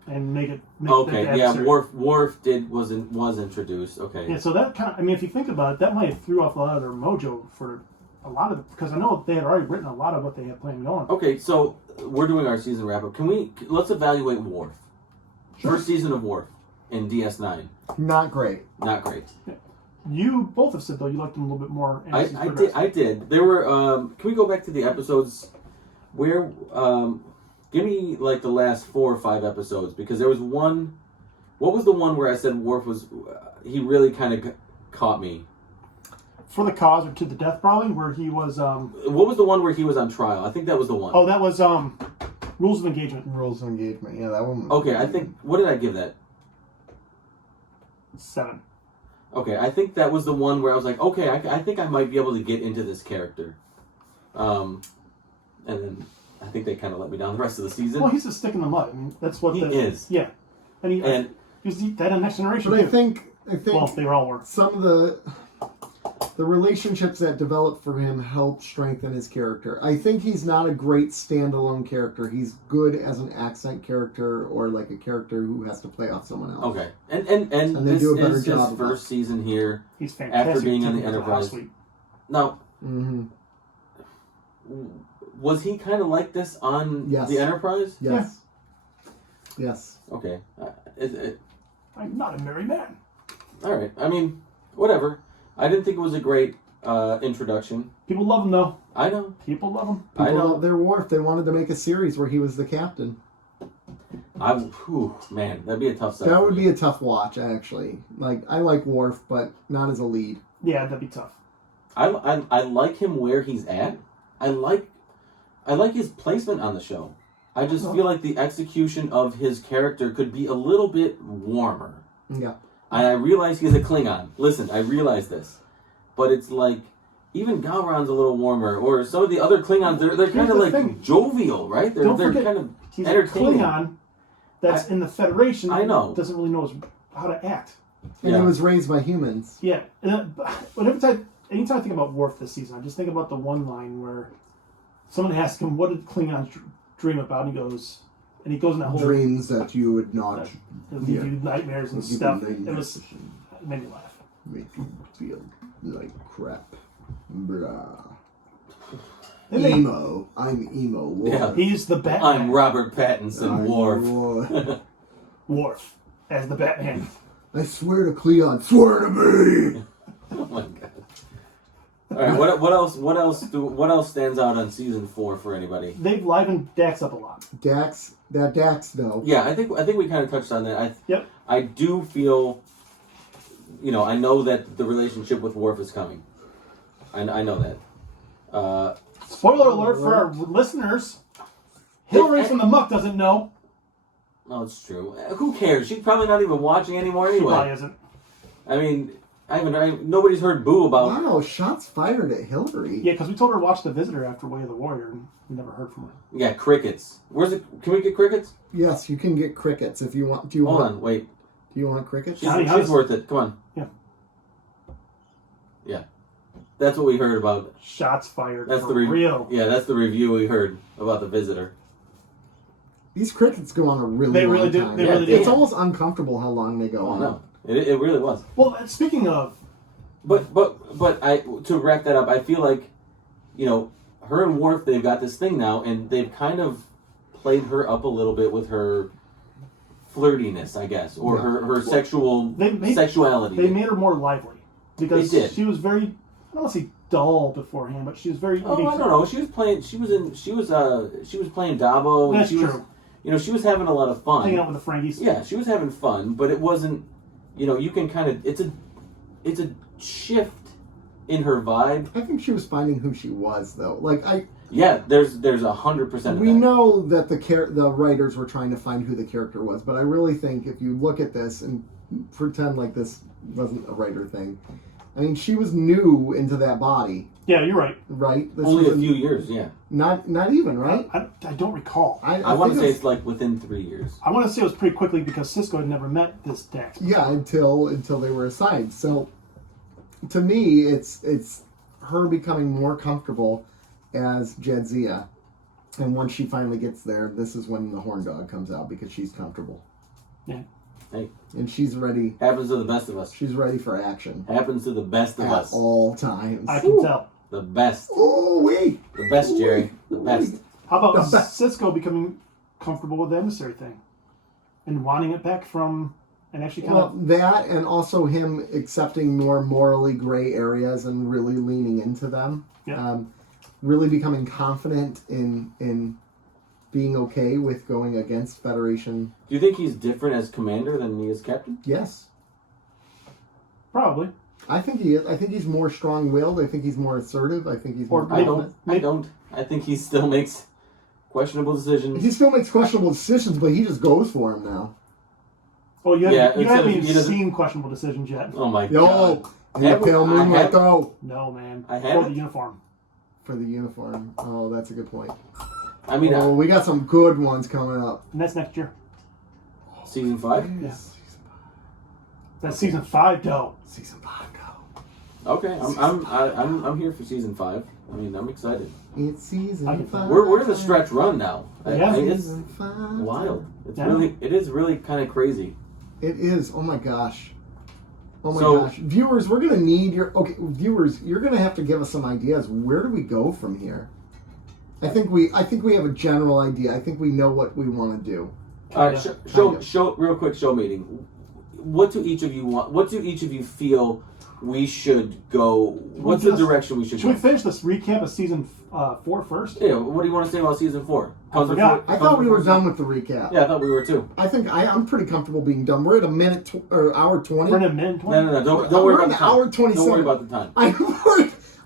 and make Okay, that yeah, absurd. Worf was introduced. Okay. Yeah, so that kind of, I mean, if you think about it, that might have threw off a lot of their mojo for a lot of, because I know they had already written a lot of what they had planned going. Okay, so we're doing our season wrap up. Let's evaluate Worf. Sure. First season of Worf in DS9. Not great. Not great. You both have said though you liked them a little bit more. I did. There were. Can we go back to the episodes where? Give me like the last 4 or 5 episodes because there was one. What was the one where I said Worf was? He really kind of caught me. For the Cause or To the Death, probably, where he was. What was the one where he was on trial? I think that was the one. Oh, that was Rules of Engagement. Rules of Engagement. Yeah, that one. Okay, I think. What did I give that? 7. Okay, I think that was the one where I was like, okay, I think I might be able to get into this character. And then I think they kind of let me down the rest of the season. Well, he's a stick in the mud. I mean, that's what He is. Yeah, and he's that in Next Generation. But I too. think Well, they were all were. some of the relationships that developed for him helped strengthen his character. I think he's not a great standalone character. He's good as an accent character or like a character who has to play off someone else. Okay, and they this do a better is job his of first season here. He's fantastic. After being on the Tim Burton Enterprise. last week. Now, Mm-hmm. was he kind of like this on Yes. the Enterprise? Yes. Yes. Okay. I'm not a married man. All right. I mean, whatever. I didn't think it was a great introduction. People love him though. I know. People love him. I People know. love their Worf. They wanted to make a series where he was the captain. Man, that'd be a tough sell. That would be a tough watch, actually. Like, I like Worf, but not as a lead. Yeah, that'd be tough. I like him where he's at. I like his placement on the show. I just feel like the execution of his character could be a little bit warmer. Yeah. I realize he's a Klingon. Listen, I realize this. But it's like, even Gowron's a little warmer, or some of the other Klingons, they're kind of the like thing. jovial, right? They're forget, kind of he's a entertaining. Klingon that's in the Federation. I know. Doesn't really know how to act. And Yeah. he was raised by humans. Yeah. But anytime I think about Worf this season, I just think about the one line where someone asks him, "What did Klingons dream about?" And he goes in that whole Dreams that you would not give you nightmares and give you stuff. nightmares. It made me laugh. make you feel like crap. Bruh. Emo. I'm emo. Worf. Yeah. He's the Batman. I'm Robert Pattinson, I'm Worf. Worf. Worf as the Batman. I swear to Cleon, swear to me. Oh my god. All right, what else stands out on season 4 for anybody? They've livened Dax up a lot. Dax though. Yeah, I think we kind of touched on that. Yep. I do feel, I know that the relationship with Worf is coming. I know that. Spoiler alert for our listeners. Hillary from the Muck doesn't know. No, it's true. Who cares? She's probably not even watching anymore anyway. She probably isn't. I mean, nobody's heard boo about. Wow, shots fired at Hillary. Yeah, because we told her to watch The Visitor after Way of the Warrior, and we never heard from her. Yeah, crickets. Where's it? Can we get crickets? Yes, you can get crickets if you want. Do you Hold want? on, wait. Do you want crickets? She's worth it. Come on. Yeah. Yeah. That's what we heard about. Shots fired. That's for the real. Yeah, that's the review we heard about The Visitor. These crickets go on a really They long really do. time. They really do. It's almost uncomfortable how long they go on. No, it really was. Well, speaking of, But I to wrap that up, I feel like, her and Worf, they've got this thing now, and they've kind of played her up a little bit with her flirtiness, I guess, or her sexuality. they made her more lively because They did. she was very, I don't want to say dull beforehand, but she was very. Oh, I don't know. She was playing Dabo. And That's true. She was having a lot of fun. Hanging out with the Frankies. Yeah, she was having fun, but it wasn't. You can kind of. It's a shift in her vibe. I think she was finding who she was, though. Yeah, there's 100%. We know that the writers were trying to find who the character was, but I really think if you look at this and pretend like this wasn't a writer thing, I mean, she was new into that body. Yeah, you're right. Right? This Only was a few years, yeah. Not even, right? I don't recall. I want to say it's like within 3 years. I want to say it was pretty quickly because Cisco had never met this Dax. Yeah, until they were assigned. So, to me, it's her becoming more comfortable as Jadzia. And once she finally gets there, this is when the horn dog comes out because she's comfortable. Yeah. Hey. And she's ready. Happens to the best of us. She's ready for action. Happens to the best of At us. all times. I can tell. The best. Oh, wait. The best, Jerry. The best. How about Cisco becoming comfortable with the emissary thing? And wanting it back from... And actually kind of... that and also him accepting more morally gray areas and really leaning into them. Yeah. Really becoming confident in being okay with going against Federation. Do you think he's different as commander than he is captain? Yes. Probably. I think he is. I think he's more strong-willed. I think he's more assertive. I think he's more I confident. don't. I think he still makes questionable decisions. He still makes questionable decisions, but he just goes for him now. Oh, you haven't even he doesn't- seen questionable decisions yet. Oh my Yo, god. you pale moonlight though. No, man. I For haven't. the uniform. For the uniform. Oh, that's a good point. I mean, we got some good ones coming up. And that's next year. season 5? Yeah. That's season 5, though. Season 5 go. Okay, I'm here for season 5. I mean, I'm excited. It's season 5. We're in the stretch run now. Yeah. It's Season 5. wild. It's Yeah. it is really kind of crazy. It is. Oh my gosh. Oh my So- gosh. Viewers, we're going to need viewers, you're going to have to give us some ideas. Where do we go from here? I think we have a general idea. I think we know what we want to do. All right, show real quick show meeting. What do each of you want? What do each of you feel we should go? What's the direction we should Should go? we finish this recap of season 4 first? Yeah, what do you want to say about season 4? I forgot. I thought we were done with the recap. Yeah, I thought we were too. I think I'm pretty comfortable being done. We're at a minute or hour 20. We're in a minute 20? No. Don't worry We're about in the time. hour 27. Don't worry about the time.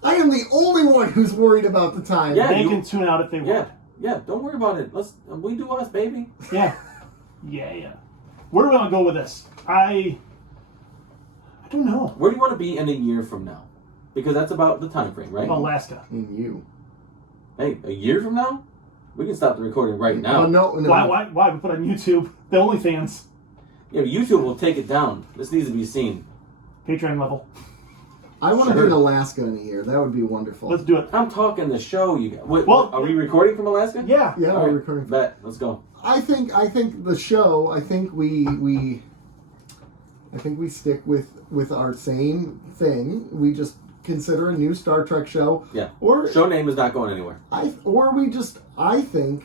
I am the only one who's worried about the time. Yeah. They you- can tune out if they want. Yeah. Don't worry about it. We do us, baby. Yeah. Where do we want to go with this? I don't know. Where do you want to be in a year from now? Because that's about the time frame, right? Alaska. And you. Hey, a year from now, we can stop the recording right now. Oh, no. Why? We put on YouTube. The OnlyFans. Yeah, YouTube will take it down. This needs to be seen. Patreon level. I want to Sure. be in Alaska in a year. That would be wonderful. Let's do it. I'm talking the show. You got. Wait, Well- are we recording from Alaska? Yeah. Yeah, All we're right, recording. Bet. Let's go. I think the show. I think we stick with our same thing. We just consider a new Star Trek show. Yeah. Or Show name is not going anywhere. I think.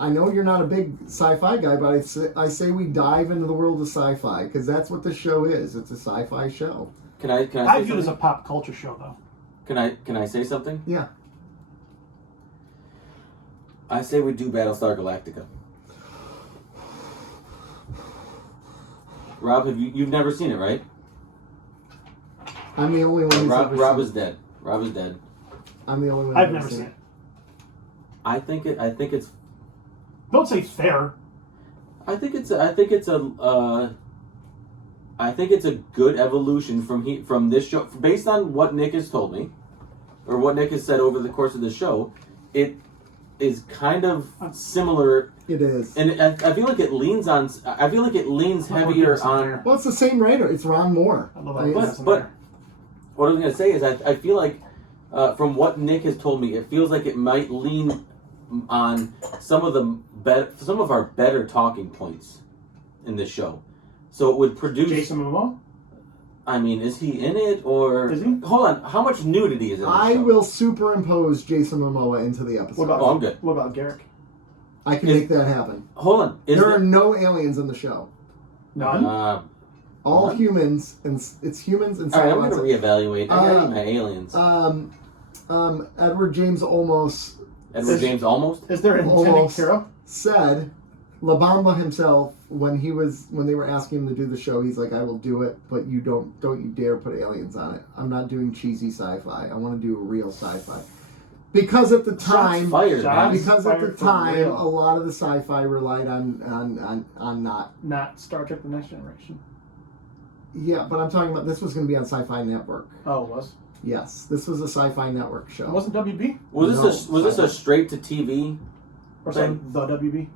I know you're not a big sci-fi guy, but I say we dive into the world of sci-fi because that's what the show is. It's a sci-fi show. Can I I say view it as a something? pop culture show, though. Can I say something? Yeah. I say we do Battlestar Galactica. Rob, you've never seen it, right? I'm the only one who's ever Rob seen is dead. Rob is dead. I'm the only one. I've never seen it. I think it's. Don't say fair. I think it's a good evolution from this show, based on what Nick has told me, or what Nick has said over the course of the show. It is kind of similar. It is, and I feel like it leans on. I feel like it leans heavier on. Well, it's the same writer. It's Ron Moore. I love but what I was gonna say is I feel like from what Nick has told me, it feels like it might lean on some of our better talking points in this show. So it would produce Jason Momoa? I mean, is he in it or is he? Hold on, how much nudity is in this show? I will superimpose Jason Momoa into the episode. I'm good. What about Garrick? I can make that happen. Hold on. There are no aliens in the show. None? All humans, and it's humans and Alright, I'm silence. going to reevaluate. I got my aliens. Edward James Olmos. James Almost? Is there an intended hero? Said La Bamba himself when they were asking him to do the show, he's like, I will do it, but you don't you dare put aliens on it. I'm not doing cheesy sci-fi. I want to do real sci-fi. Because at the time, a lot of the sci-fi relied on not Star Trek: The Next Generation. Yeah, but I'm talking about this was going to be on Sci-Fi Network. Oh, it was. Yes, this was a Sci-Fi Network show. It wasn't WB? Was this a straight to TV? Or sorry, the WB?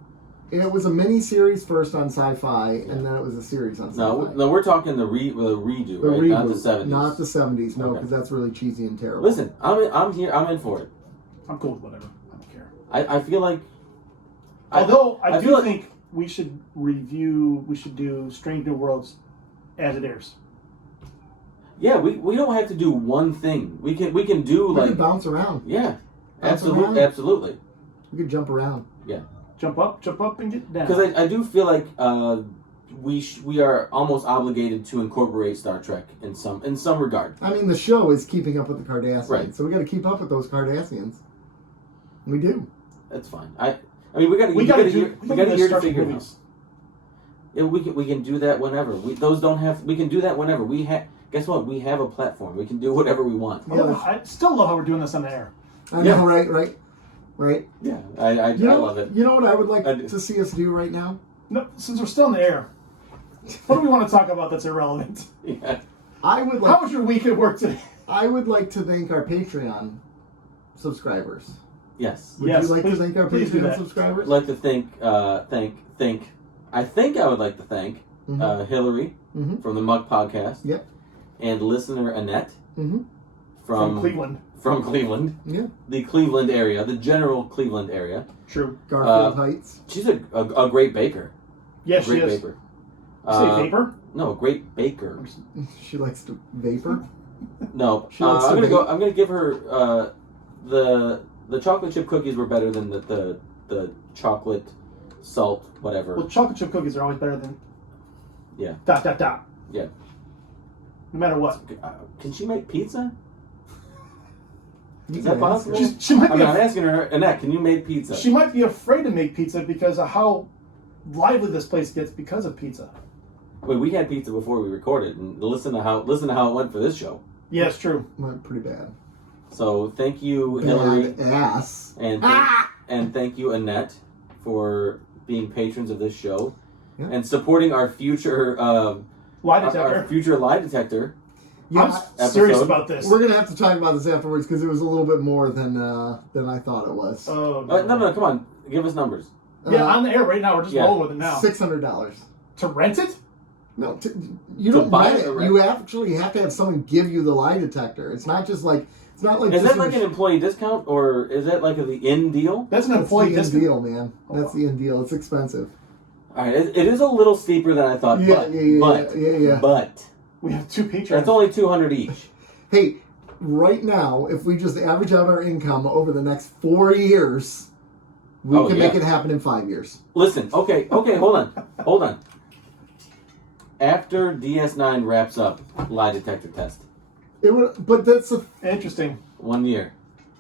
It was a mini-series first on Sci-Fi, and then it was a series on Sci-Fi. No, we're talking the redo, right? Reboot, Not the 70s. Not the 70s, no, because Okay. that's really cheesy and terrible. Listen, I'm here. I'm in for it. I'm cool with whatever. I don't care. I feel like. Although I do feel think we should do Strange New Worlds as it airs. Yeah, we don't have to do one thing. We can do We could bounce around. Yeah, Bounce around. absolutely. We could jump around. Yeah. Jump up, and get down. Because I do feel like we are almost obligated to incorporate Star Trek in some regard. I mean, the show is keeping up with the Cardassians, Right. so we got to keep up with those Cardassians. We do. That's fine. I mean, we got to do year Star to figure it out. movies. Yeah, we can do that whenever. We can do that whenever. Guess what? We have a platform. We can do whatever we want. Yeah. I still love how we're doing this on the air. I know, right? Yeah, I love it. You know what I would like to see us do right now? No, since we're still in the air, what do we want to talk about that's irrelevant? Yeah. How was your week at work today? I would like to thank our Patreon subscribers. Yes. Would you like to thank our Patreon subscribers? I'd like to thank. I think I would like to thank Hillary from the Mug Podcast. Yep. And listener Annette From Cleveland. From Cleveland. Yeah. The Cleveland area, the general Cleveland area. True. Garfield Heights. She's a great baker. Yes, she is. Great baker. Say vapor? No, a great baker. She likes to vapor. No, She likes to I'm vape. gonna give her the chocolate chip cookies were better than the chocolate salt whatever. Well, chocolate chip cookies are always better than. Yeah. Dot. Yeah. No matter what. Can she make pizza? You Is can that ask her. possible? She might be I'm asking her, Annette, can you make pizza? She might be afraid to make pizza because of how lively this place gets because of pizza. Wait, we had pizza before we recorded, and listen to how it went for this show. Yeah, it's true. Went pretty bad. So thank you, Hillary, ass. and thank you, Annette, for being patrons of this show and supporting our future lie detector. Our future lie detector. Yeah, I'm serious about this. We're gonna have to talk about this afterwards because it was a little bit more than I thought it was. Oh no, come on, give us numbers. Yeah, on the air right now. We're just rolling with it now. $600 to rent it. No, you don't buy it. You actually have to have someone give you the lie detector. It's not just like it's not like. Is that like an employee discount or is that like the in deal? That's an employee discount deal, man. That's the in deal. It's expensive. All right, it is a little steeper than I thought. Yeah. But we have 2 patrons. It's only $200 each. Hey, right now, if we just average out our income over the next 4 years, we can make it happen in 5 years. Listen, okay, hold on. After DS9 wraps up lie detector test. But that's interesting. 1 year.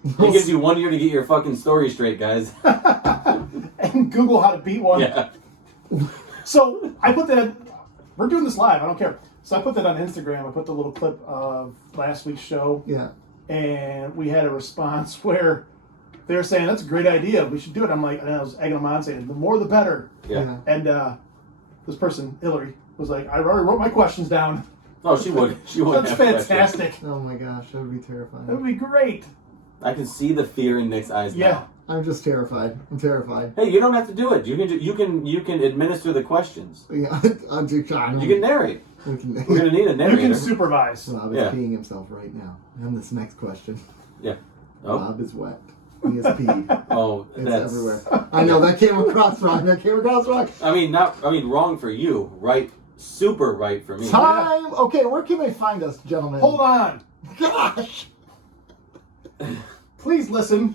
It gives you 1 year to get your fucking story straight, guys. And Google how to beat one. Yeah. So I put that. We're doing this live. I don't care. So I put that on Instagram. I put the little clip of last week's show. Yeah. and we had a response where they were saying, that's a great idea, we should do it. I'm like, and I was egging them on saying, the more the better. Yeah. And this person, Hillary, was like, I already wrote my questions down. Oh, she would. She would. That's fantastic. Oh my gosh, that would be terrifying. That would be great. I can see the fear in Nick's eyes Yeah. now. I'm just terrified. I'm terrified. Hey, you don't have to do it. You can administer the questions. Yeah, You can narrate. We can, We're gonna need a You narrator. can supervise. Bob is Yeah. peeing himself right now. And this next question. Yeah. Oh. Bob is wet. He has peed. Oh, It's that's everywhere. I know, that came across wrong. That came across wrong. I mean, wrong for you, right? Super right for me. Time! Okay, where can they find us, gentlemen? Hold on. Gosh! Please listen,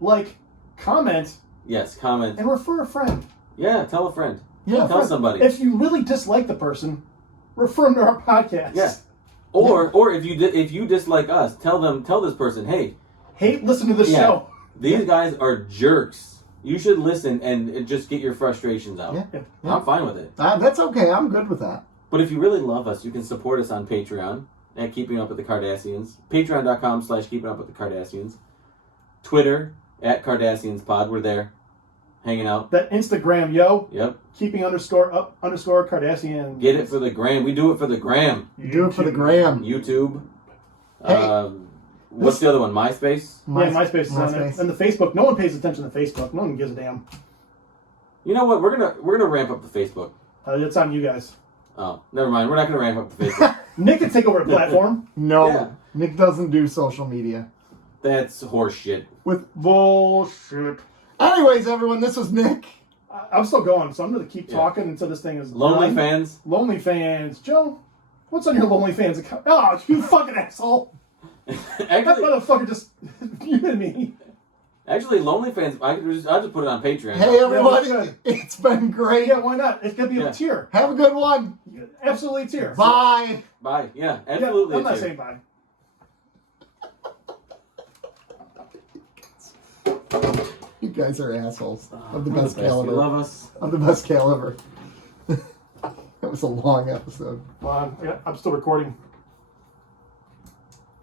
like, comment, Yes, comment. and refer a friend. Yeah, tell a friend. Yeah, Tell somebody. If you really dislike the person, refer them to our podcast. Yeah. Or if you dislike us, tell this person, hey, Listen to this Yeah. show. these guys are jerks. You should listen and just get your frustrations out. Yeah. I'm fine with it. That's okay. I'm good with that. But if you really love us, you can support us on Patreon at Keeping Up with the Cardassians. Patreon.com/Keeping Up with the Cardassians. Twitter at Cardassianspod. We're there, hanging out. That Instagram, yo. Yep. Keeping_up_Cardassian. Get it for the gram. We do it for the gram. You do it for the gram. YouTube. Hey. What's the other one? MySpace? Yeah, MySpace is on there. MySpace. And the Facebook. No one pays attention to Facebook. No one gives a damn. You know what? We're gonna ramp up the Facebook. It's on you guys. Oh, never mind. We're not gonna ramp up the Facebook. Nick can take over the platform. No, Yeah. Nick doesn't do social media. That's horse shit. With Bullshit. Anyways, everyone, this was Nick. I'm still going, so I'm going to keep talking until this thing is Lonely done. fans. Lonely fans. Joe, what's on your Lonely fans account? Oh, you fucking asshole. That actually, motherfucker just muted me. Lonely fans. I'll just put it on Patreon. Hey, everybody. Yeah, It's been great. Yeah, why not? It's going to be Yeah. a tier. Have a good one. Absolutely a tier. Bye. Bye. Yeah, Yeah, absolutely. I'm not it's here. saying bye. You guys are assholes. Of the We're best You caliber. love us. Of the best caliber. That was a long episode. I'm still recording.